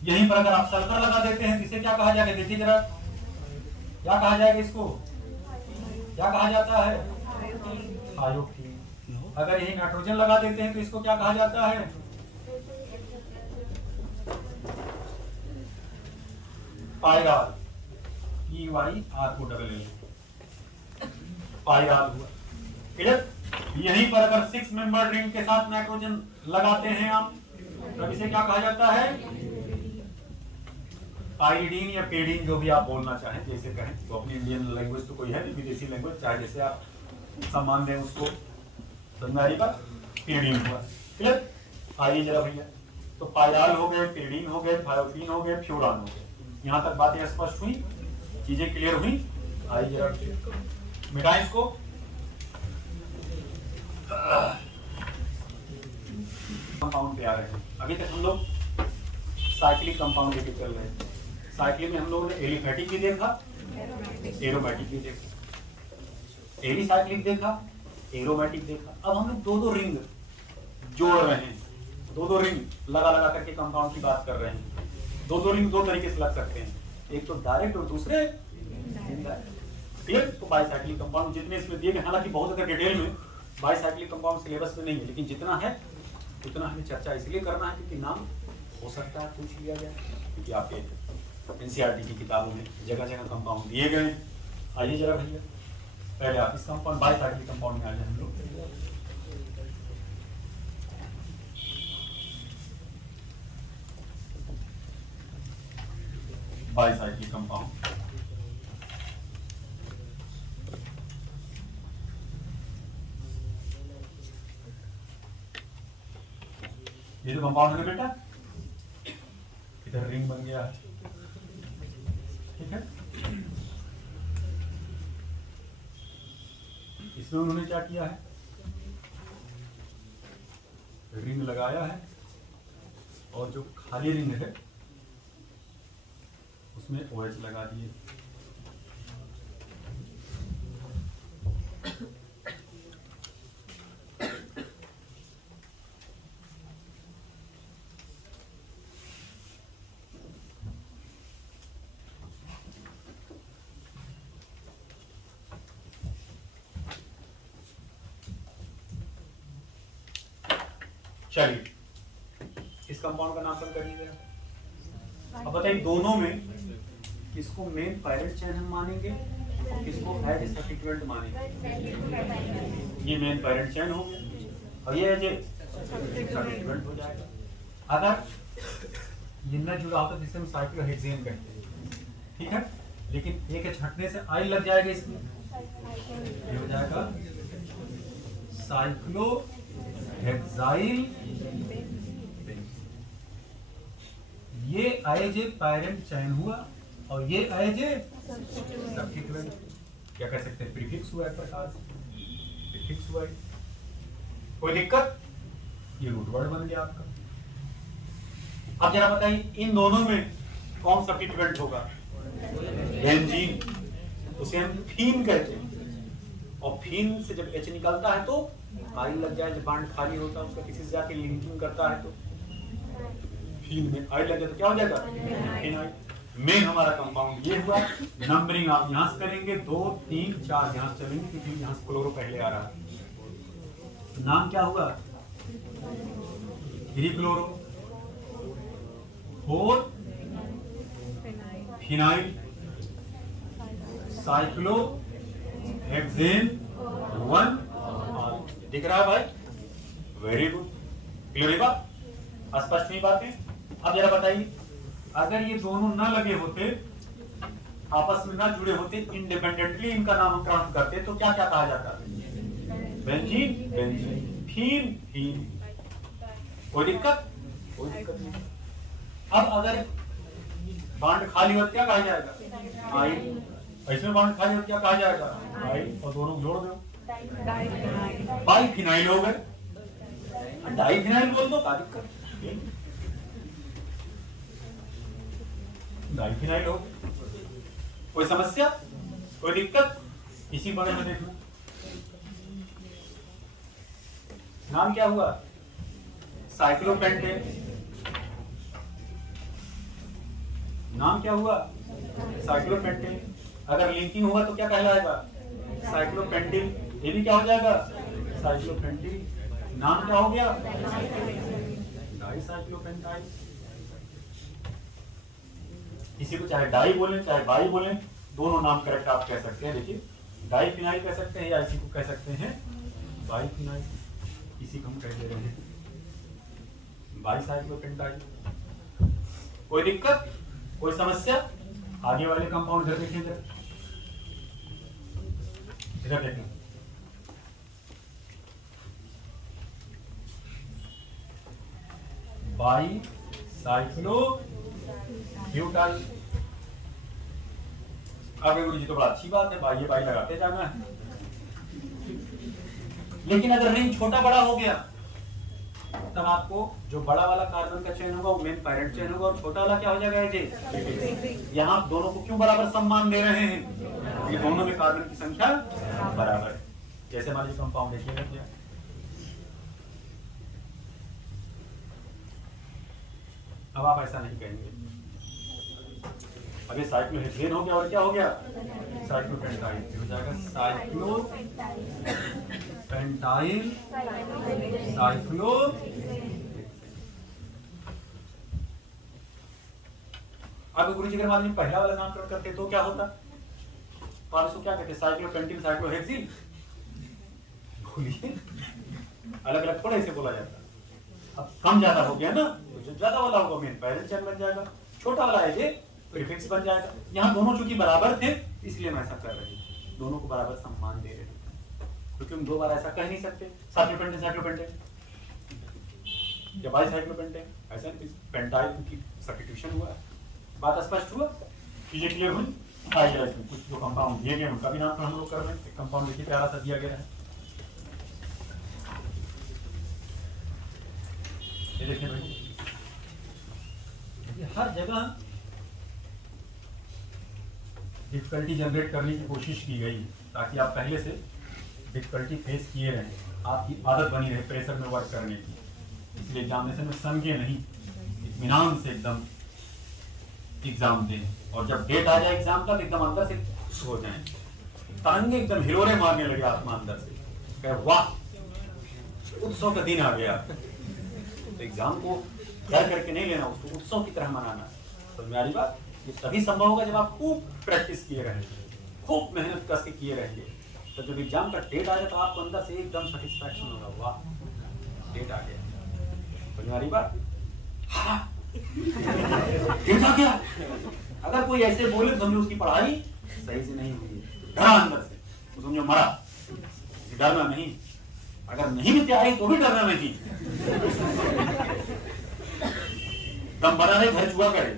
यहीं पर अगर आप सल्फर लगा देते हैं तो इसे क्या कहा जाएगा? देखिए जरा, क्या कहा जाएगा इसको? क्या कहा जाता है? थायोक्सीन। अगर यही नाइट्रोजन लगा देते हैं तो इसको क्या कहा जाता है? पायराल। PYR को डबल एल, पायराल हुआ। क्लियर? यहीं पर अगर 6 मेंबर रिंग के साथ नाइट्रोजन लगाते हैं आप तब इसे क्या कहा जाता है? पाइरीडीन या पेडीन, जो भी आप बोलना चाहें, जैसे कहें। तो अपनी इंडियन लैंग्वेज तो कोई है नहीं, विदेशी लैंग्वेज चाहे जैसे आप सम्मान दें उसको। समझाइए बात। पेडीन हुआ। क्लियर? आइए जरा भैया, तो पायराल हो गए, पेडीन हो गए, थायोक्सीन हो गए, फ्यूरान हो गए। यहां तक बातें स्पष्ट हुई, चीजें क्लियर हुई। आइए जरा मिटाएं इसको। कंपाउंड पे आ रहे हैं। अभी तक हम लोग साइक्लिक कंपाउंड लेके चल रहे हैं। साइक्लिक में हम लोगों ने एलिफैटिक भी देखा, एरोमेटिक भी देखा, एलिसाइक्लिक देखा, एरोमेटिक देखा। अब हम लोग 2-2 रिंग जोड़ रहे हैं, 2-2 रिंग लगा लगा करके कंपाउंड की बात कर रहे हैं। 2-2 रिंग 2 तरीके से लग सकते हैं, एक तो डायरेक्ट और दूसरे इनडायरेक्ट। तो बाइसाइक्लिक कंपाउंड जितने इसमें दिए गए, हालांकि बहुत ज्यादा डिटेल में बाइसाइक्लिक कंपाउंड सिलेबस में नहीं है, लेकिन जितना है उतना हमें चर्चा इसलिए करना है क्योंकि नाम हो सकता है पूछ लिया जाए, क्योंकि आपके एनसीईआरटी की किताबों में जगह जगह कंपाउंड दिए गए। आइए जरा भैया, पहले आप इस कंपाउंड बाइसाइक्लिक कंपाउंड में आ जाए हम लोग। बाइसाइक्लिक कंपाउंड, ये जो कंपाउंड है बेटा, इधर रिंग बन गया है, ठीक है। इसमें उन्होंने क्या किया है? रिंग लगाया है और जो खाली रिंग है उसमें OH लगा दिए। चलिए, इस कंपाउंड का नाम कर लीजिए। अब बताइए दोनों में किसको मेन पैरेंट चेन हम मानेंगे और किसको एज सब्स्टिट्यूएंट मानेंगे? ये मेन पैरेंट चेन हो गया और ये एज सब्स्टिट्यूएंट हो जाएगा। अगर ये न जुड़ा होता जिसे हम साइक्लोहेक्सेन कहते हैं, ठीक है, लेकिन एक छटने से आई लग जाएगा इसमें, ये हो जाएगा साइक्लोहेक्साइल। ये एज ए पैरेंट चेन हुआ और ये एज ए सब्स्टिट्यूएंट। क्या कह सकते हैं? प्रीफिक्स हुआ एक प्रकार से, प्रीफिक्स हुआ। कोई दिक्कत? ये रूट वर्ड बन गया आपका। अब जरा बताइए इन दोनों में कौन सब्स्टिट्यूएंट होगा? बेंजीन, उसे हम फीन कहते हैं। और फीन से जब H निकलता है तो आई लग जाए, जब बांड खाली होता है उसका किसी से जाके लिंकिंग करता है तो फीन में आई लग जाए तो क्या हो जाएगा? फिनाइल। मेन हमारा कंपाउंड ये हुआ। नंबरिंग आप यहां से करेंगे, 2, 3, 4 यहां से चलेंगे क्योंकि यहां से क्लोरो पहले आ रहा है। नाम क्या हुआ? 3 क्लोरो, 4 फिनाइल, साइक्लो हेक्सेन 1। दिख रहा है भाई? Very good. क्लियर बात? स्पष्ट नहीं बातें? अब जरा बताइए, अगर ये दोनों न लगे होते आपस में ना जुड़े होते, इंडिपेंडेंटली इनका नामकरण करते तो क्या क्या कहा जाता? Benzene benzene, phene phene. कोई दिक्कत? कोई दिक्कत नहीं। अब अगर बांड खाली हो क्या कहा जाएगा? आइल। ऐसे बांड खाली हो क्या कहा जाएगा? आइल। और दोनों जोड़ दो, बाइफिनाइल हो गए। डाइफिनाइल बोल दो, क्या दिक्कत? डाइफिनाइल हो, कोई समस्या, कोई दिक्कत? इसी बारे में देखना। नाम क्या हुआ? साइक्लोपेंटेन। नाम क्या हुआ? साइक्लोपेंटेन। अगर लिंकिंग होगा तो क्या कहलाएगा? साइक्लोपेंटिन। ये भी क्या हो जाएगा? साइक्लोपेंटिन। नाम क्या हो गया? डाइसाइक्लोपेंटाइल। इसी को चाहे डाई बोलें चाहे बाई बोलें, दोनों नाम करेक्ट आप कह सकते हैं। देखिए, डाइफिनाइल कह सकते हैं या इसी को कह सकते हैं बाइफिनाइल। इसी को हम कह दे रहे हैं बाइसाइक्लोपेंटाइल। कोई दिक्कत, कोई समस्या? आगे वाले कंपाउंड इधर देखें, इधर देखना। बाइसाइक्लोब्यूटाइल। अब गुरु जी तो बड़ा अच्छी बात है, बाई बाई लगाते जाना है। लेकिन अगर रिंग छोटा बड़ा हो गया तब आपको जो बड़ा वाला कार्बन का चयन होगा वो मेन पैरेंट चयन होगा, और छोटा वाला क्या हो जाएगा? जी, यहाँ आप दोनों को क्यों बराबर सम्मान दे रहे हैं? ये दोनों में कार्बन की संख्या बराबर है। जैसे मान लीजिए कंपाउंड देखिएगा क्या, अब आप ऐसा नहीं कहेंगे। अभी साइक्लोहेक्सेन हो गया और क्या हो गया? साइक्लोपेंटाइल हो जाएगा। साइक्लोपेंटाइल साइक्लो। अब गुरु जी अगर मान लीजिए पहला वाला नामकरण करते तो क्या होता? तो आप इसको क्या कहते? साइक्लोपेंटिन साइक्लोहेक्सिन। बोलिए, अलग अलग थोड़ा इसे बोला जाता। अब कम ज्यादा हो गया ना, तो जो ज्यादा वाला होगा मेन पैरेंट चैन बन जाएगा, छोटा वाला है ये प्रीफिक्स बन जाएगा। यहाँ दोनों चूंकि बराबर थे इसलिए हम ऐसा कर रहे हैं, दोनों को बराबर सम्मान दे रहे हैं, क्योंकि हम दो बार ऐसा कह नहीं सकते साइक्लोपेंटेन साइक्लोपेंटेन या बाइसाइक्लोपेंटेन, ऐसा पेंटाइल की सब्स्टिट्यूशन हुआ। बात स्पष्ट हुआ? चीजें क्लियर हुई? आइए इसमें कुछ जो कंपाउंड दिए गए उनका भी नाम हम लोग कर रहे हैं। कंपाउंड देखिए प्यारा सा दिया गया है, ये देखिए भाई, हर जगह डिफिकल्टी जनरेट करने की कोशिश की गई ताकि आप पहले से डिफिकल्टी फेस किए रहें, आपकी आदत बनी रहे प्रेशर में वर्क करने की। इसलिए एग्जामिनेशन में समझे नहीं, इत्मीनान से एकदम एग्जाम दें, और जब डेट आ जाए एग्जाम का एकदम अंदर से खुश हो जाएं, तांगे एकदम हिलोरे मारने लगे आत्मा अंदर से, कहे वाह उत्सव का दिन आ गया। तो एग्जाम को डर करके नहीं लेना, उसको उत्सव की तरह मनाना। तो मेरी बात ये तभी संभव होगा जब आप खूब प्रैक्टिस किए रहेंगे, खूब मेहनत करके किए रहेंगे। तो जब एग्जाम का डेट आ जाए तो आपको अंदर से एकदम सेटिस्फैक्शन होगा, वाह डेट आ गया। तो मेरी बात हाँ डेट आ गया। अगर कोई ऐसे बोले तो समझो उसकी पढ़ाई सही से नहीं हुई, डरा अंदर से, तो समझो मरा। डरना नहीं, अगर नहीं भी तैयारी तो भी डरना नहीं। दम बना रहे घर चुआ करे,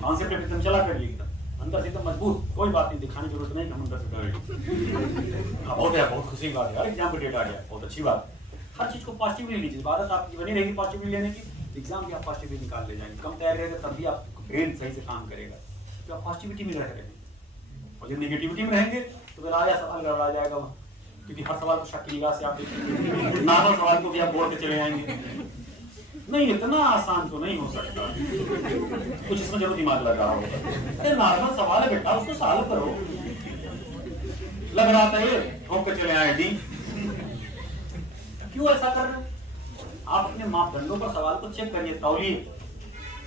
कॉन्सेप्ट एकदम चला कर लिखता अंदर से एकदम मजबूत, कोई बात नहीं दिखाने की जरूरत नहीं कि हम अंदर से करेंगे। बहुत है, बहुत खुशी की बात है यार, एग्जाम का डेट आ गया, बहुत अच्छी बात। हर चीज को पॉजिटिवली लीजिए, आदत आपकी बनी रहेगी पॉजिटिवली लेने की, एग्जाम भी आप पॉजिटिवली निकाल ले जाएंगे। कम तैयार रहेगा तब भी आपका ब्रेन सही से काम करेगा, तो आप पॉजिटिविटी में रह रहे हैं। और जब नेगेटिविटी में रहेंगे तो फिर आया सवाल गड़बड़ा जाएगा वहाँ, क्योंकि हर सवाल को शक की निगाह से आप देखेंगे, नॉर्मल सवाल को भी आप बोल के चले जाएंगे। नहीं इतना आसान तो नहीं हो सकता, कुछ इसमें जरूर दिमाग लगा होगा। अरे नॉर्मल सवाल है बेटा, उसको सॉल्व करो। लग रहा था ये ठोक के चले आए डी, क्यों ऐसा कर रहे हो? आप अपने मापदंडों पर सवाल को चेक करिए, तौलिए,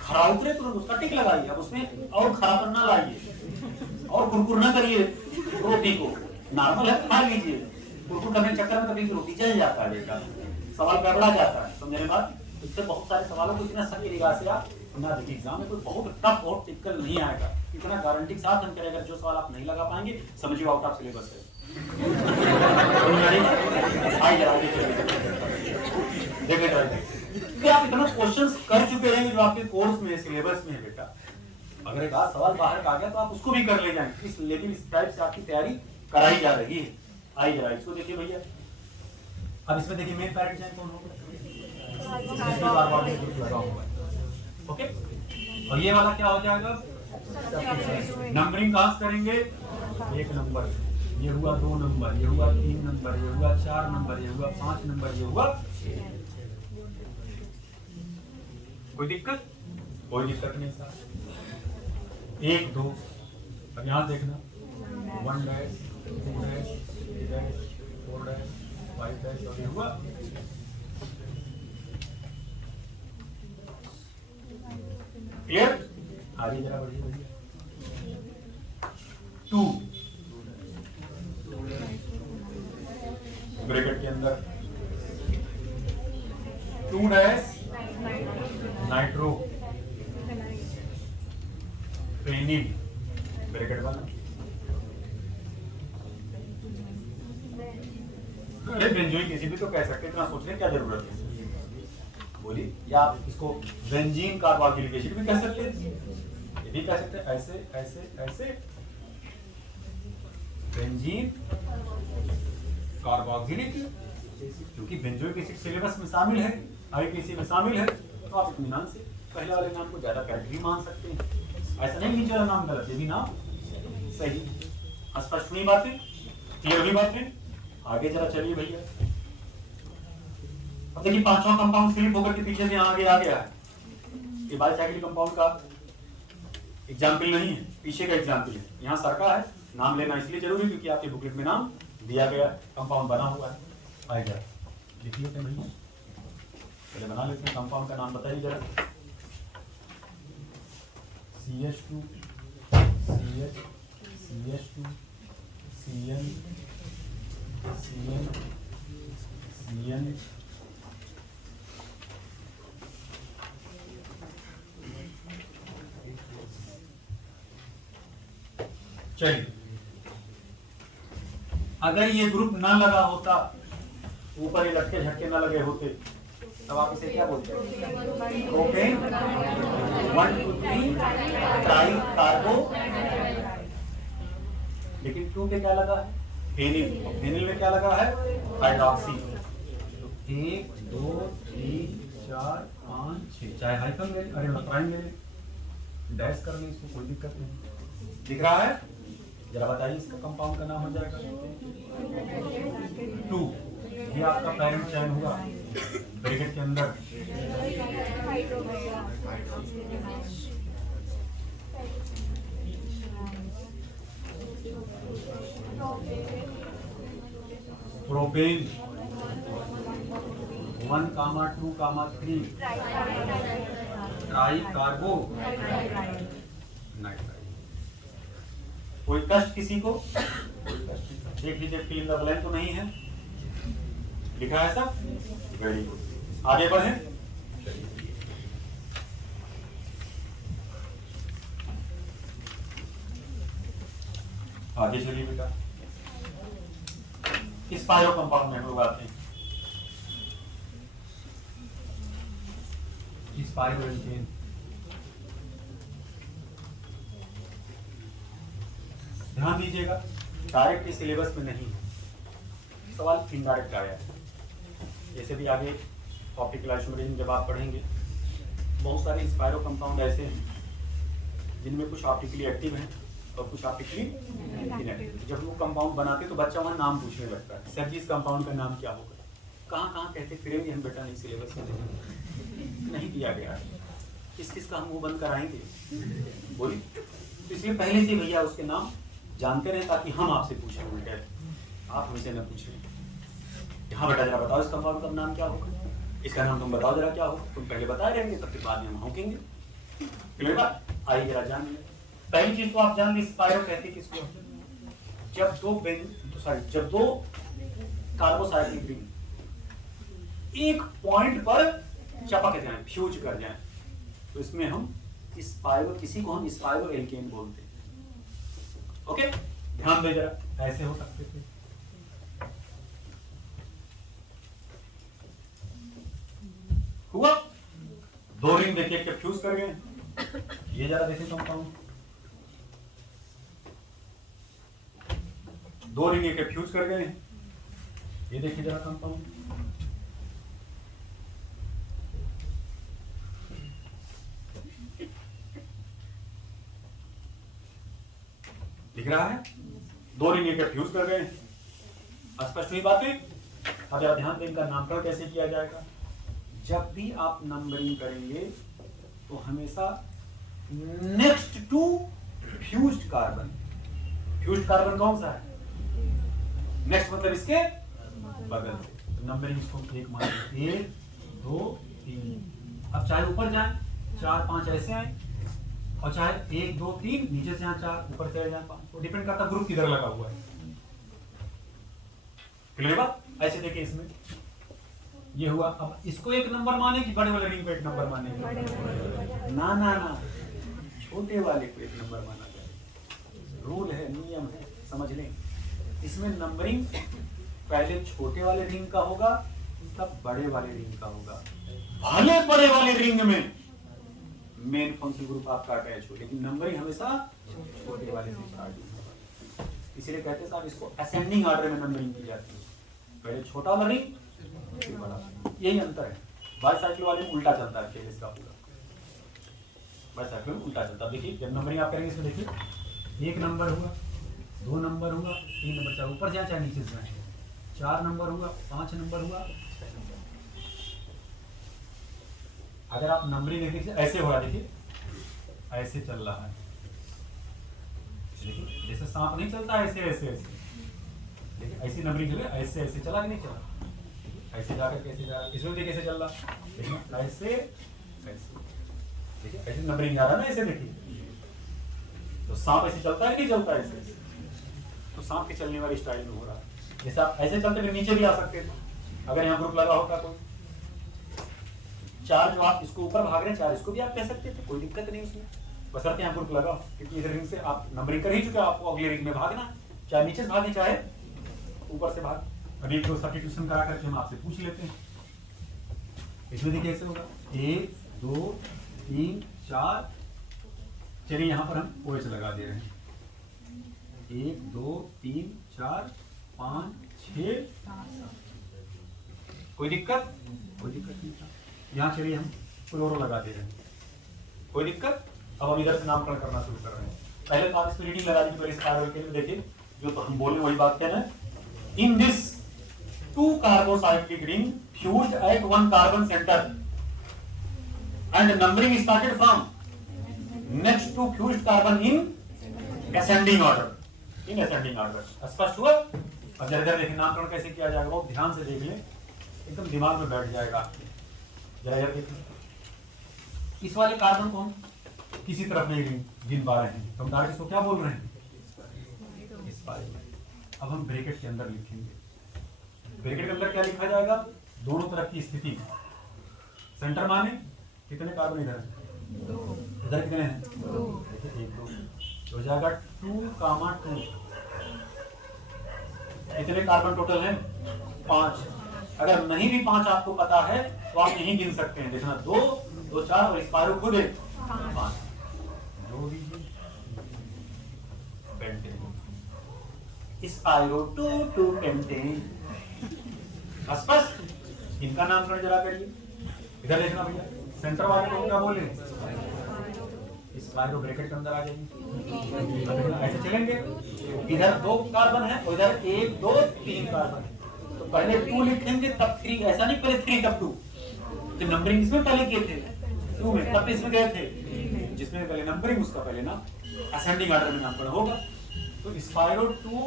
खरा उतरे तो उसका टिक लगाइए। अब उसमें और खरापन ना लाइए और कुरकुर ना करिए रोटी को, नॉर्मल है खा लीजिए। कुरकुर करने के चक्कर में कभी रोटी जल जाता है, सवाल गड़बड़ा जाता है। समझने बात? इससे बहुत सारे सवालों को इतना सही निगाह से आप ना देखिए एग्जाम में कोई बहुत टफ और टिपिकल नहीं आएगा, इतना गारंटी के साथ हम करें अगर जो सवाल आप नहीं लगा पाएंगे समझिए आउट ऑफ सिलेबस है। देखें क्योंकि आप इतना क्वेश्चंस कर चुके हैं जो आपके कोर्स में सिलेबस में है बेटा, अगर एक आध सवाल बाहर का आ गया तो आप उसको भी कर ले जाएंगे, लेकिन इस टाइप से आपकी तैयारी कराई जा रही है। आइए जरा इसको देखिए भैया, अब इसमें देखिए मेन पैरेंट चैन कौन होगा, ओके, और ये वाला क्या हो जाएगा, नंबरिंग कहां से करेंगे, 1 नंबर, ये हुआ 2 नंबर, ये हुआ 3 नंबर, ये हुआ 4 नंबर, ये हुआ 5 नंबर, ये हुआ 6। कोई दिक्कत? कोई दिक्कत नहीं सर। 1 2, अब यहां देखना 1 dash 2 dash 3 dash 4 dash 5 dash, और ये हुआ क्लियर। आगे जरा बढ़िए बढ़िए, 2 ब्रैकेट के अंदर 2 डैश नाइट्रो फेनिल ब्रैकेट बना, अरे बेंजोइक एसिड भी तो कह सकते हैं, इतना सोचने की क्या जरूरत है, बोलिए। या आप इसको बेंजीन कार्बोक्सिलिक एसिड भी कह सकते हैं, ये भी कह सकते हैं, ऐसे ऐसे ऐसे बेंजीन कार्बोक्सिलिक एसिड, क्योंकि बेंजोइक एसिड सिलेबस में शामिल है, आईपीसी में शामिल है, तो आप इत्मीनान से पहले वाले नाम को ज्यादा कैटेगरी मान सकते हैं। ऐसा नहीं नीचे वाला नाम गलत, ये भी नाम सही। स्पष्ट हुई बातें, क्लियर हुई बातें। आगे जरा चलिए भैया, अब देखिए 5वां कंपाउंड स्लिप होकर के पीछे से आगे आ गया है। ये बाईसाइक्लिक कंपाउंड का एग्जाम्पल नहीं है, पीछे का एग्जाम्पल है। यहाँ सरका है, नाम लेना इसलिए जरूरी क्योंकि आपके बुकलेट में नाम दिया गया, कंपाउंड बना हुआ है। आइए लिख लेते हैं भैया, पहले बना लेते हैं। कंपाउंड का नाम बताइए जरा, CH2 CH CH2 CN CN CN चलिए, अगर ये ग्रुप ना लगा होता, ऊपर ये लटके झटके ना लगे होते, तब आप इसे क्या बोलते हैं, प्रोपेन 1 2 3 ट्राई कार्बो, लेकिन 2 पे क्या लगा है, फेनिल, फेनिल में क्या लगा है, हाइड्रोक्सी। तो 1 2 3 4 5 6, चाहे हाइफन ले, अरे ट्राइन ले, डैश कर ले, इसको कोई दिक्कत नहीं। दिख रहा है? जरा बताइए इसका कंपाउंड का नाम हो जाएगा 2, ये आपका पैरेंट चैन हुआ ब्रैकेट के अंदर, प्रोपेन 1, 2, 3 ट्राई कार्बो नाइट्राइल। कोई कष्ट किसी को? देख लीजिए फिल इन द ब्लैंक तो नहीं है, लिखा है सब, वेरी गुड। आगे बढ़े, आगे चलिए बेटा। इस पायो कंपाउंड में हम लोग आते हैं, इस पायो एल्केन, ध्यान दीजिएगा डायरेक्ट सिलेबस में नहीं है, सवाल इनडायरेक्ट आया है। जैसे भी आगे ऑप्टिकल आइसोमेरिज्म जब आप पढ़ेंगे, बहुत सारे इंस्पायरो कंपाउंड ऐसे हैं जिनमें कुछ ऑप्टिकली एक्टिव हैं और कुछ ऑप्टिकली इनएक्टिव। जब वो कंपाउंड बनाते तो बच्चा वहाँ नाम पूछने लगता है, सर जी इस कंपाउंड का नाम क्या होगा, कहाँ कहाँ कहते फिरेंगे हम बेटा, नहीं सिलेबस में नहीं दिया गया है, किस किस का हम मुँह बंद कराएंगे, बोलिए। तो इसलिए पहले से भैया उसके नाम जानते रहे ताकि हम आपसे पूछें, उल्टे आप हमसे न पूछें। हाँ बेटा जरा बताओ इस कंपाउंड का नाम क्या होगा, इसका नाम तुम बताओ जरा क्या होगा, तुम पहले बताए रहेंगे तब फिर बाद में हम होंकेंगे। क्लियर बात? आइए जरा जान लें। पहली चीज तो आप जान ली, स्पायरो कहते किसको, जब दो कार्बोसाइक्लिक रिंग एक पॉइंट पर चपक जाएं, फ्यूज कर जाएं, तो इसमें हम किसी को हम स्पाइरो एल्केन बोलते हैं। ओके, ध्यान दे जरा, ऐसे हो सकते थे। हुआ, 2 रिंग देखिए क्या फ्यूज कर गए। ये जरा देखिए कंपाउंड, 2 रिंग एक फ्यूज कर गए। ये देखिए जरा कंपाउंड, दिख रहा है, 2 रिंग एक फ्यूज कर गए। स्पष्ट हुई बात है। अब जरा ध्यान दें, इनका नामकरण कैसे किया जाएगा। जब भी आप नंबरिंग करेंगे तो हमेशा next to fused carbon, fused carbon कौन सा है, नेक्स्ट मतलब इसके बगल से, तो नंबरिंग इसको 1 मानेंगे, 1 2 3। अब चाहे ऊपर जाए 4 5 ऐसे आए, और चाहे 1 2 3 नीचे से यहाँ 4 ऊपर चले जाए 5, तो डिपेंड करता ग्रुप किधर लगा हुआ है। क्लियर बात। ऐसे देखिए इसमें ये हुआ। अब इसको 1 नंबर माने कि बड़े वाले रिंग को 1 नंबर माने? ना ना ना, छोटे वाले को 1 नंबर माना जाए। रूल है, नियम है, समझ लें। इसमें नंबरिंग पहले छोटे वाले रिंग का होगा, तब बड़े वाले रिंग का होगा। भले बड़े वाले रिंग में मेन फंक्शनल ग्रुप आपका अटैच हो, लेकिन नंबरिंग हमेशा छोटे वाले से स्टार्ट होगा। इसीलिए कहते हैं साहब इसको असेंडिंग ऑर्डर में नंबरिंग की जाती है, पहले छोटा वाला रिंग फिर बड़ा। यही अंतर है। बाईसाइकिल वाले में उल्टा चलता है खेल इसका पूरा, बाईसाइकिल में उल्टा चलता है। देखिए जब नंबरिंग आप करेंगे इसमें देखिए 1 नंबर हुआ, 2 नंबर हुआ, 3 नंबर, चाहे ऊपर जाए चाहे नीचे से जाए, 4 नंबर हुआ, 5 नंबर हुआ। अगर आप नंबरिंग देखिए ऐसे हो रहा है, देखिए ऐसे चल रहा है, देखिए जैसे सांप नहीं चलता ऐसे ऐसे ऐसे, देखिए ऐसी नंबरिंग चले, ऐसे ऐसे चला कि नहीं चला, ऐसे जाकर कैसे जा रहा है, इसमें देखिए कैसे चल रहा है, देखिए ऐसे ऐसे, देखिए ऐसे नंबरिंग जा रहा है ना, ऐसे देखिए। तो सांप ऐसे चलता है कि नहीं चलता ऐसे ऐसे, तो सांप के चलने वाली स्टाइल में हो रहा है। जैसे आप ऐसे चलते फिर नीचे भी आ सकते थे, अगर यहाँ ग्रुप लगा होता कोई। 4 जो आप इसको ऊपर भाग रहे हैं, 4 इसको भी आप कह सकते थे, कोई दिक्कत नहीं उसमें, बशर्ते यहाँ ग्रुप लगा, क्योंकि इधर रिंग से आप नंबरिंग कर ही चुके, आपको अगले रिंग में भागना, चाहे नीचे से भागे चाहे ऊपर से भाग। अभी 2 सब्स्टिट्यूशन करा करके हम आपसे पूछ लेते हैं। इसमें देखिए कैसे होगा, 1 2 3 4। चलिए यहाँ पर हम OH लगा दे रहे हैं, 1 2 3 4 5 6 7। कोई दिक्कत? कोई दिक्कत नहीं था। यहाँ चलिए हम क्लोरो लगा दे रहे हैं, कोई दिक्कत? अब हम इधर से नामकरण करना शुरू कर रहे हैं। पहले तो आप इसमें रीडिंग लगा दीजिए, इस कार्बन के लिए देखिए जो तो हम बोले वही बात कहना है। In this 2 carbocyclic ring fused at 1 carbon center and numbering started from next to fused carbon in ascending order, in ascending order। स्पष्ट हुआ? अब जरा देखिए नामकरण कैसे किया जाएगा, बहुत ध्यान से देख लें, एकदम दिमाग में बैठ जाएगा। जरा देखिए इस वाले कार्बन को हम किसी तरफ नहीं गिन पा रहे हैं, तो हम डायरेक्ट इसको क्या बोल रहे हैं, स्पाइरो। अब हम ब्रैकेट के अंदर लिखेंगे, ब्रैकेट के अंदर क्या लिखा जाएगा, दोनों तरफ की स्थिति। सेंटर माने कितने कार्बन इधर है, 2, इधर कितने हैं, 2, 1 2 हो जाएगा 2, 2। कितने कार्बन टोटल है, 5। अगर नहीं भी 5 आपको पता है तो आप यही गिन सकते हैं, देखना 2 2 4 और स्पाइरो खुद है 5। जो दीजिए पेंटेन, स्पाइरो 2 पेंटेन। स्पष्ट? इनका नामकरण जरा करिए, इधर देखना भैया, सेंटर वाले को क्या बोले, स्पाइरो ब्रैकेट के अंदर आ जाएंगे, ऐसे चलेंगे। इधर 2 कार्बन है और इधर 1 2 3 कार्बन है, तो पहले 2 लिखेंगे तब 3, ऐसा नहीं पहले 3 तब 2। तो नंबरिंग इसमें पहले किए थे 2 में, तब इसमें गए थे जिसमें पहले नंबरिंग, उसका पहले ना असेंडिंग ऑर्डर में नामकरण होगा। तो स्पाइरो 2,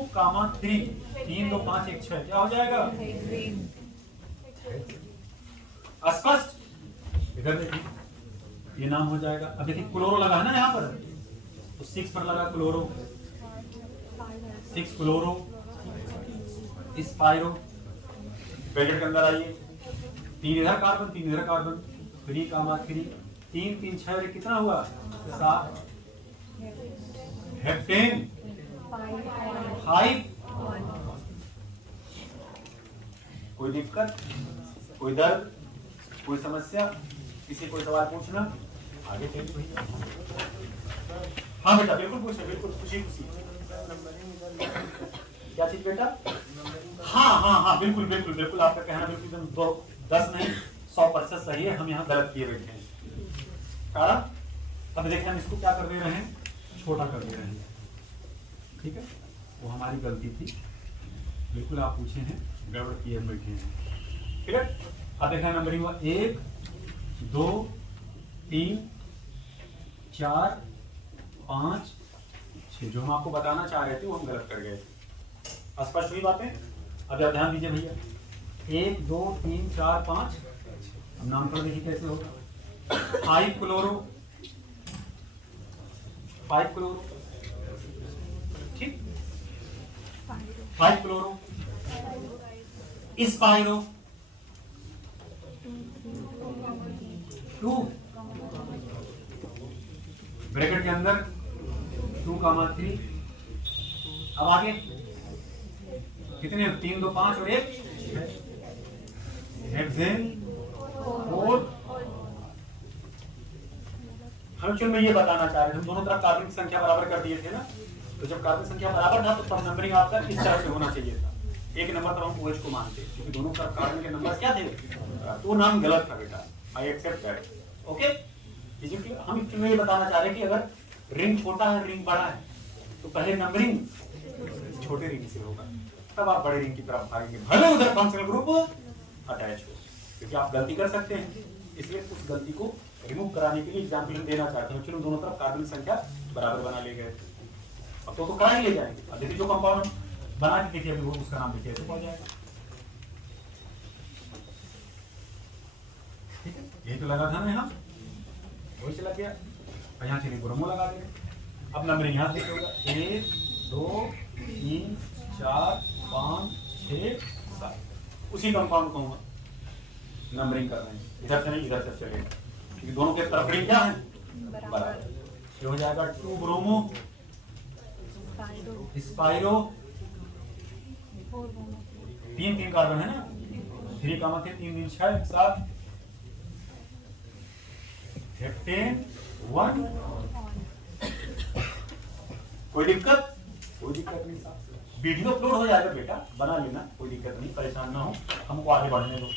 3 3 2 5 1 6 क्या हो जाएगा, स्पष्ट? इधर देखिए ये नाम हो जाएगा। अब देखिए क्लोरो लगा है ना यहाँ पर, तो 6 पर लगा क्लोरो, 6 क्लोरो स्पाइरो। ब्रैकेट के अंदर आइए, 3 इधर कार्बन 3 इधर कार्बन, 3 3 3 3 6 कितना हुआ 7 हेप्टेन 5। कोई दिक्कत, कोई दर्द, कोई समस्या, किसी कोई सवाल पूछना? आगे चलिए भैया। हाँ बेटा बिल्कुल पूछे, बिल्कुल खुशी खुशी। क्या चीज बेटा? हाँ बिल्कुल बिल्कुल बिल्कुल, आपका कहना बिल्कुल एकदम 10 नहीं 100% सही है। हम यहाँ गलत किए बैठे हैं। अब देखिए हम इसको क्या कर दे रहे हैं, छोटा कर दे रहे हैं। ठीक है, वो हमारी गलती थी, बिल्कुल आप पूछे हैं, गड़बड़ किए बैठे हैं। ठीक है, अब देखना नंबरिंग हुआ 1 2 3 4 5 6। जो हम आपको बताना चाह रहे थे वो हम गलत कर गए थे। स्पष्ट हुई बातें? अब आप ध्यान दीजिए भैया, 1 2 3 4 5। अब नामकरण देखिए कैसे होगा। 5 क्लोरो, 5 क्लोरो, ठीक, 5 क्लोरो, स्पाइरो 2, ब्रैकेट के अंदर 2,3। अब आगे कितने? 3 2 5 और 1 हेक्सेन 4। हम चल में ये बताना चाह रहे थे, हम दोनों तरफ कार्बन की संख्या बराबर कर दिए थे ना। तो जब कार्बन संख्या बराबर था तो नंबरिंग आपका इस तरह से होना चाहिए था। एक नंबर पर हम OH को मानते, क्योंकि दोनों तरफ कार्बन के नंबर क्या थे, तो नाम गलत था बेटा। I accept that. ओके, हम इसमें ये बताना चाह रहे हैं कि अगर रिंग छोटा है रिंग बड़ा है तो पहले नंबरिंग छोटे रिंग से होगा, तब आप बड़े रिंग की तरफ भागेंगे, भले उधर फंक्शनल ग्रुप अटैच हो। क्योंकि आप गलती कर सकते हैं, इसलिए उस गलती को रिमूव कराने के लिए एग्जाम्पल हम देना चाहते हैं। चलो दोनों तरफ कार्बन संख्या बराबर बना ले गए, अब तो करा ही ले जाएंगे। अब देखिए जो कंपाउंड बना के देखिए, अभी वो उसका नाम देखिए हो जाएगा। ठीक है, यही तो लगा था ना, यहाँ वही चला गया। और यहाँ चलिए ब्रोमो लगा देंगे। अब नंबरिंग यहाँ से होगा 1 2 3 4 5 6 7। उसी कंपाउंड को नंबरिंग कर रहे हैं, इधर से नहीं इधर से चलेगा, क्योंकि दोनों के तरफ रिंग क्या है बराबर। ये हो जाएगा 2 ब्रोमो स्पाइरो, 3 3 कार्बन है ना, 3 का मतलब 3 3 6 7 हेप्टेन 1। कोई दिक्कत? कोई दिक्कत नहीं साहब, वीडियो अपलोड हो जाएगा बेटा, बना लेना, कोई दिक्कत नहीं, परेशान ना हो, हमको आगे बढ़ने दो।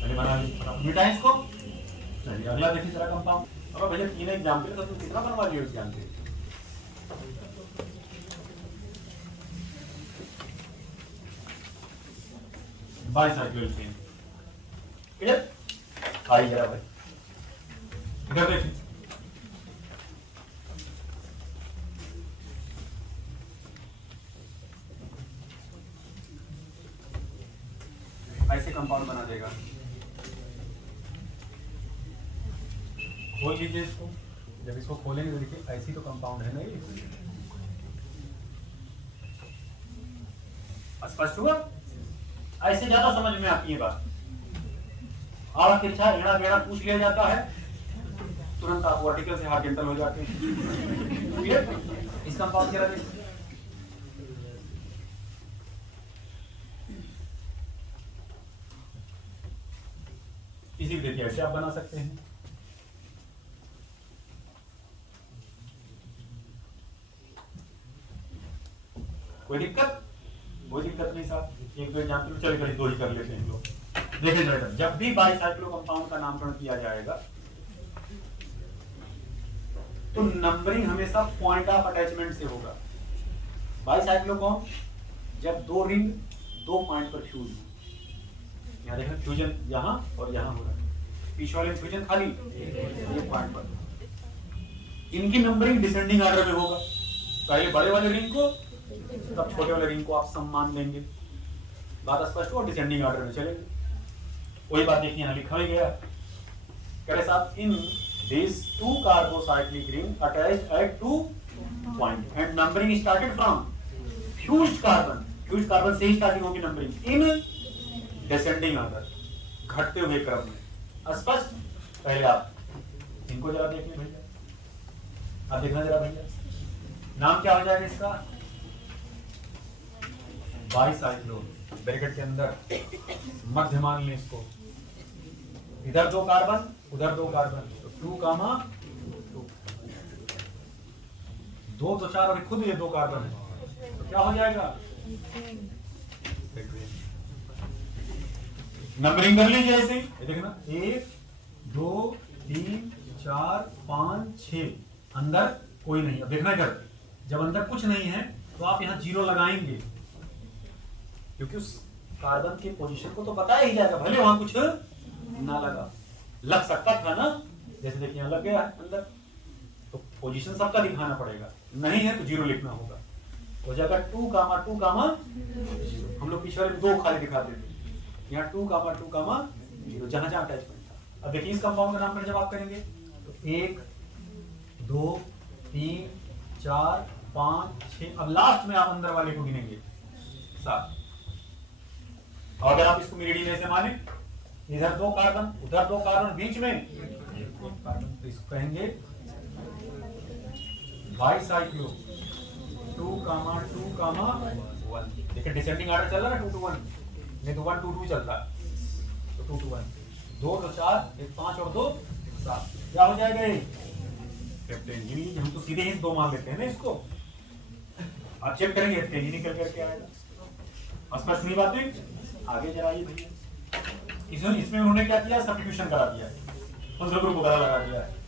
पहले बना लीजिए, मिटाएं इसको। चलिए अगला देखिए जरा कंपाउंड। अब भैया 3 एग्जाम्पल तो तुम कितना बनवा लियो एग्जाम्पल? Bicyclic chain. क्लियर? आई जरा भाई इधर देखिए, ऐसे कंपाउंड बना देगा। खोल लीजिए इसको, जब इसको खोलेंगे तो देखिए ऐसी तो कंपाउंड है ना ये। स्पष्ट हुआ? ऐसे ज्यादा समझ में आती है बात। और तिरछा एड़ा बेड़ा पूछ लिया जाता है, तुरंत आप वर्टिकल से हॉरिजॉन्टल हो जाते हैं। क्लियर? इस कंपाउंड के रहे इसी देखिए ऐसे आप बना सकते हैं। कोई दिक्कत? कोई दिक्कत नहीं साहब, 1 2 एग्जाम्पल चल कर 2 ही कर लेते हैं लोग। देखिए जरा, जब भी बाइसाइक्लो कंपाउंड का नामकरण किया जाएगा तो नंबरिंग हमेशा पॉइंट ऑफ अटैचमेंट से होगा। बाइसाइक्लो कौन? जब 2 रिंग 2 पॉइंट पर फ्यूज हो। यहाँ देखो फ्यूजन यहाँ और यहाँ हो रहा है, पीछे वाले फ्यूजन खाली ये पॉइंट पर। इनकी नंबरिंग डिसेंडिंग ऑर्डर में होगा, पहले बड़े वाले रिंग को तब छोटे वाले रिंग को आप सम्मान देंगे। बात स्पष्ट हो? डिसेंडिंग ऑर्डर में चलेंगे। वही बात देखिए यहाँ लिखा ही गया, कह रहे साहब in this 2 carbocyclic ring attached eight 2 point and numbering started from fused carbon. Fused carbon से ही स्टार्टिंग होगी नंबरिंग इन डिसेंडिंग ऑर्डर, घटते हुए क्रम में। स्पष्ट? पहले आप इनको जरा देख ले भैया, आप देखना जरा भैया, नाम क्या हो जाएगा इसका? बाईसाइक्लोन, ब्रैकेट के अंदर मध्य मान लें इसको, इधर 2 कार्बन उधर 2 कार्बन, तो 2 कामा 2 तो 4 और खुद ये 2 कार्बन है, तो क्या हो जाएगा? नंबरिंग कर लीजिए ऐसे ही, ये देखना 1 2 3 4 5 6, अंदर कोई नहीं। अब देखना इधर, जब अंदर कुछ नहीं है तो आप यहाँ 0 लगाएंगे, क्योंकि उस कार्बन के पोजीशन को तो बताया ही जाएगा, भले वहां कुछ ना लग सकता था ना, जैसे देखिए यहाँ लग गया है अंदर, तो पोजीशन सबका दिखाना पड़ेगा, नहीं है तो 0 लिखना होगा। हो जाएगा 2 कामा 2 कामा 0। हम लोग पिछले 2 खाली दिखाते थे, यहाँ 2 कामा 0, जहां जहां अटैचमेंट था। अब देखिए इस कंपाउंड का नाम पर जब आप करेंगे तो 1 2 3 4 5 6, अब लास्ट में आप अंदर वाले को गिनेंगे 7। और अगर आप इसको मेरिडियन ऐसे माने, इधर 2 कार्बन उधर 2 कार्बन, बीच में 1 कार्बन, तो इसको कहेंगे बाईसाइक्लो 2 कामा 1। देखिए डिसेंडिंग ऑर्डर चल रहा है 2 to 1, नहीं तो 1 to 2 चलता है, तो 2 to 1, 2 तो 4, 1 5 और 2 7, क्या हो जाएगा ये? कैप्टेन। हम तो सीधे ही 2 मान लेते हैं ना इसको, आप चेक करेंगे कैप्टेन निकल करके आएगा। स्पष्ट नहीं बातें? आगे जरा ये देखिए, इसमें उन्होंने क्या किया? सब्स्टिट्यूशन करा दिया, फंक्शनल ग्रुप वगैरह लगा दिया है।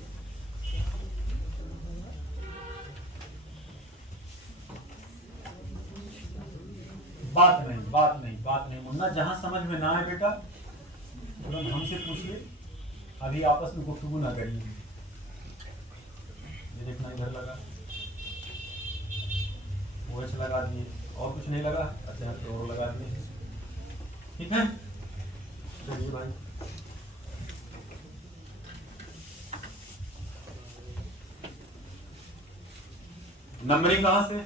बात नहीं मुन्ना, जहां समझ में ना आए बेटा तुरंत हमसे पूछिए, अभी आपस में गुफ्तगू ना करिए। ये देखना इधर लगा, OH लगा दिए, और कुछ नहीं लगा, अच्छा क्लोरो लगा दिए, ठीक है। चलिए भाई, नंबरिंग कहां से?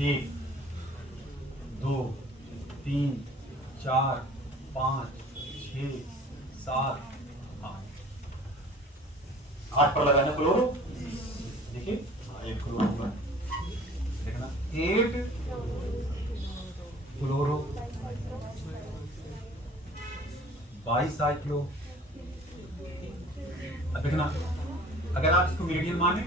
1 2 3 4 5 6 7 8 पर लगाना क्लोरो, देखिए 1 क्लोरो पर देखना 8 क्लोरो बाईसाइक्लो। अब देखना, अगर आप इसको मेरिडियन माने,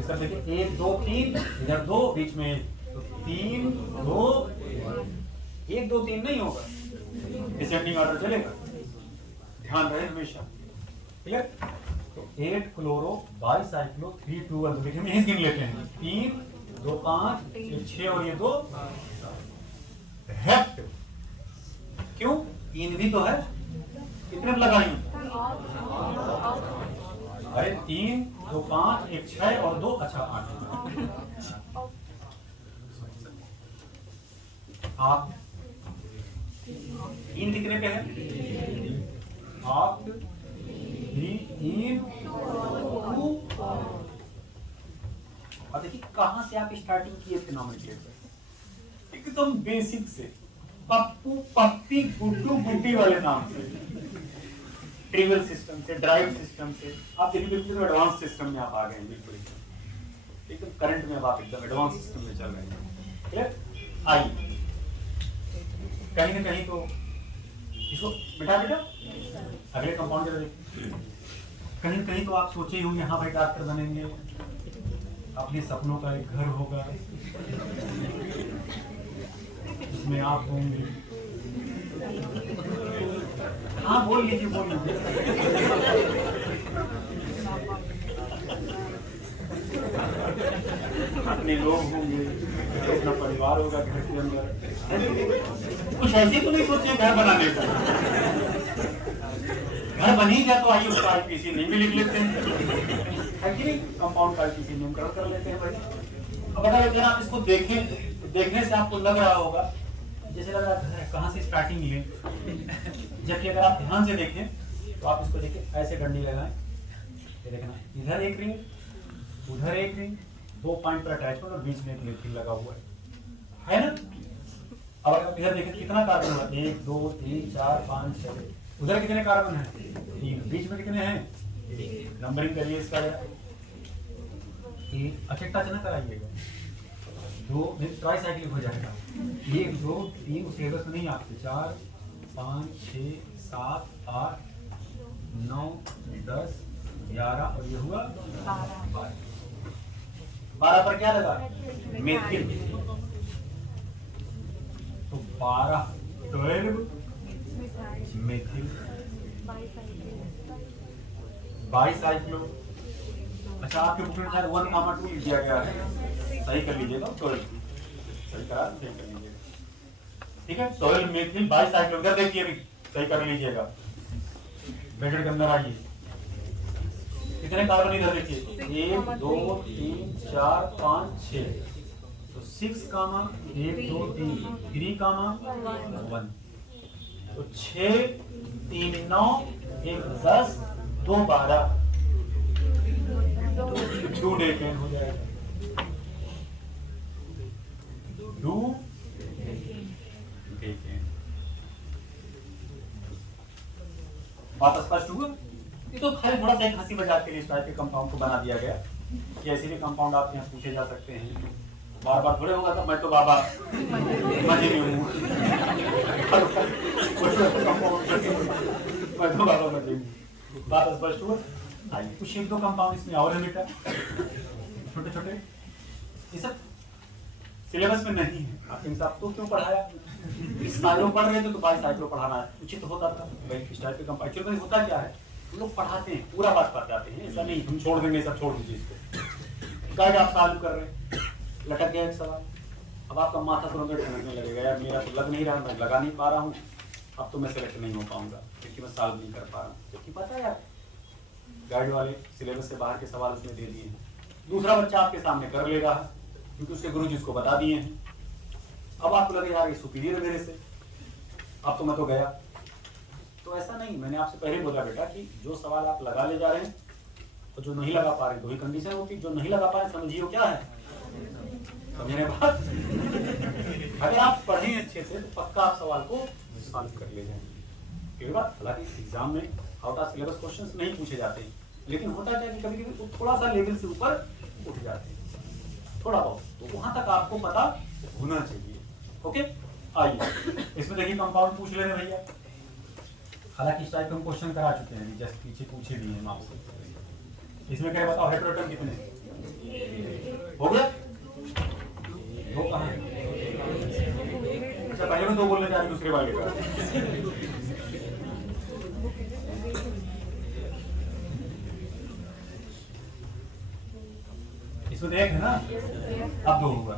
इसका देखिए 1 2 3, इधर 2 बीच में, तो 3 2 1 2 3 नहीं होगा, डिसेंडिंग ऑर्डर चलेगा, ध्यान रहे हमेशा, क्लियर। तो 8 क्लोरो बाईसाइक्लो 3 2 1, देखिए हम यहीं गिन लेते हैं, 3 2 5 6 और ये 2 हेप्ट, क्यों? 3 भी तो है, कितने लगाई? अरे 3 2 5 1 6 और 2, अच्छा 8। आप 3 कितने पे है? 8 3 2। और देखिए कहां से आप स्टार्टिंग किए थे नॉमेनक्लेचर, एकदम बेसिक से, पप्पू पप्पी गुड्डू गुड्डी वाले नाम से, ट्रिवियल सिस्टम से, ड्राइव सिस्टम से, आप देखिए बिल्कुल एडवांस सिस्टम में आप आ गए हैं, बिल्कुल एकदम करंट में आप एकदम एडवांस सिस्टम में चल रहे हैं, क्लियर। आइए कहीं ना कहीं तो इसको बिठा बेटा, अगले कंपाउंड जरा देखिए, कहीं कहीं तो आप सोचे होंगे हाँ भाई डॉक्टर बनेंगे, अपने सपनों का एक घर होगा, उसमें आप होंगे, हाँ बोल लीजिए बोल लीजिए। अपने लोग होंगे, अपना परिवार होगा घर के अंदर, कुछ ऐसे तो नहीं सोचे घर बनाने का, घर बन ही गया तो आइए उसका आईपीसी नेम भी लिख लेते हैं, है कि नहीं, कंपाउंड का आईपीसी नेम कर लेते हैं भाई। अब अगर आप इसको देखें तो देखने से आपको लग रहा होगा जैसे लग रहा है कहाँ से स्टार्टिंग ले, जबकि अगर आप ध्यान से देखें तो आप इसको देखिए ऐसे डंडी लगाएं, ये देखना इधर एक रिंग उधर एक रिंग, 2 पॉइंट पर अटैचमेंट और बीच में एक लिथिंग लगा हुआ है ना। अब अगर इधर देखें कितना कार्बन हुआ, 1 2 3 4 5 6। उधर कितने कार्बन है? 3। बीच में कितने हैं? नंबरिंग करिए इसका जरा। अच्छा टच ना कराइएगा, 2 नहीं ट्राई साइक्लिक हो जाएगा। 1 2 3 सिलेबस में नहीं आपके 4 5 6 7 8 9 10 11 और ये हुआ 12। 12 पर क्या लगा? मेथिल। तो 12 12 मेथिल बाईसाइक्लो। अच्छा आपके बुक में शायद 1,2 लिख दिया गया है, सही कर लीजिएगा। 12 सही करा, सही कर लीजिएगा, ठीक है। 12 मेथिल बाईसाइक्लो इधर देखिए, अभी सही कर लीजिएगा। ब्रैकेट के अंदर आइए, कितने कार्बन इधर देखिए, 1 2 3 4 5 6। तो 6 कामा 1 2 3 3 कामा 1। तो 6 3 9 1 10 2 12 2 डेकेन हो जाएगा। 2 डेकेन। बात स्पष्ट हुआ? ये तो खाली थोड़ा सा एक हंसी मजाक के लिए इस टाइप के कंपाउंड को बना दिया गया कि ऐसे भी कंपाउंड आपके यहाँ पूछे जा सकते हैं। बार बार थोड़े होगा, तो मैं तो बाबा मजे में हूँ, मैं तो बाबा मजे में। बात स्पष्ट हुआ? आइए कुछ 1 2 कंपाउंड इसमें और है बेटा, छोटे छोटे। ये सब सिलेबस में नहीं है, आपके हिसाब तो क्यों पढ़ाया? इस साइक्लो पढ़ रहे थे तो बाईसाइक्लो पढ़ाना उचित होता था भाई। इस टाइप के कंपाउंड एक्चुअली होता क्या है, हम लोग पढ़ाते हैं पूरा बात पढ़ जाते हैं, ऐसा नहीं हम छोड़ देंगे, सब छोड़ दीजिए इसको। गाइड आप चालू कर रहे हैं, लटक गया एक सवाल, अब आपका माथा तुरंत ठनकने लगेगा, यार मेरा तो लग नहीं रहा, मैं लगा नहीं पा रहा हूँ, अब तो मैं सेलेक्ट नहीं हो पाऊंगा क्योंकि मैं सॉल्व नहीं कर पा रहा हूँ। क्योंकि पता है यार गाइड वाले सिलेबस से बाहर के सवाल उसमें दे दिए हैं, दूसरा बच्चा आपके सामने कर ले रहा है क्योंकि उसके गुरुजी उसको बता दिए हैं। अब आपको लगे यार ये सुपीरियर है मेरे से, अब तो मैं तो गया। तो ऐसा नहीं, मैंने आपसे पहले बोला बेटा कि जो सवाल आप लगा ले जा रहे हैं और जो नहीं लगा पा रहे, दो ही कंडीशन होती है। जो नहीं लगा पा रहे समझिए क्या है, समझने बात। अगर आप पढ़ें अच्छे से तो पक्का आप सवाल को सॉल्व कर ले जाएंगे। हालांकि एग्जाम में आउट ऑफ सिलेबस क्वेश्चंस नहीं पूछे जाते हैं, लेकिन होता क्या कि कभी कभी तो थोड़ा सा लेवल से ऊपर उठ जाते हैं, थोड़ा बहुत, तो वहां तक आपको पता होना चाहिए। ओके आइए इसमें देखिए कंपाउंड पूछ ले रहे हैं भैया, हालांकि इस टाइप हम क्वेश्चन करा चुके हैं, जस्ट पीछे पूछे भी हैं आपसे। इसमें क्या बताओ, हेटेरोटर्म कितने हो गया? 2 कहाँ है? अच्छा पहले में 2 बोलने जा रहे, दूसरे वाले का इसमें देख है ना, अब 2 हुआ,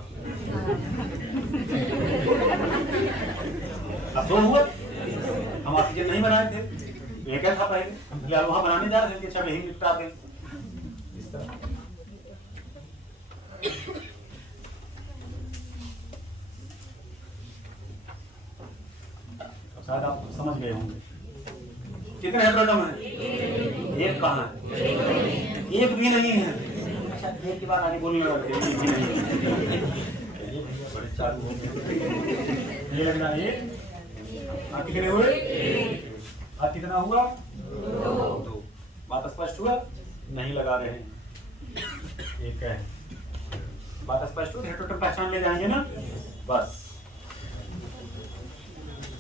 अब 2 हुआ। हम ऑक्सीजन नहीं बनाए थे, ये क्या था पहले, हम फिलहाल वहां बनाने जा रहे थे कि अच्छा यही निपटा दें इस तरह। शायद आप समझ गए होंगे कितने हेटेरोटर्म है? 1 कहाँ है? 1 भी नहीं है। अच्छा 1 की बात आगे बोलने लगे, 1 भी नहीं है, बड़े चालू हो गए। ये लगना 1, आप कितने हुए? आप कितना हुआ? 2। बात स्पष्ट हुआ? नहीं लगा रहे हैं, 1 है। बात स्पष्ट हुई? हेटेरोटर्म पहचान ले जाएंगे ना, बस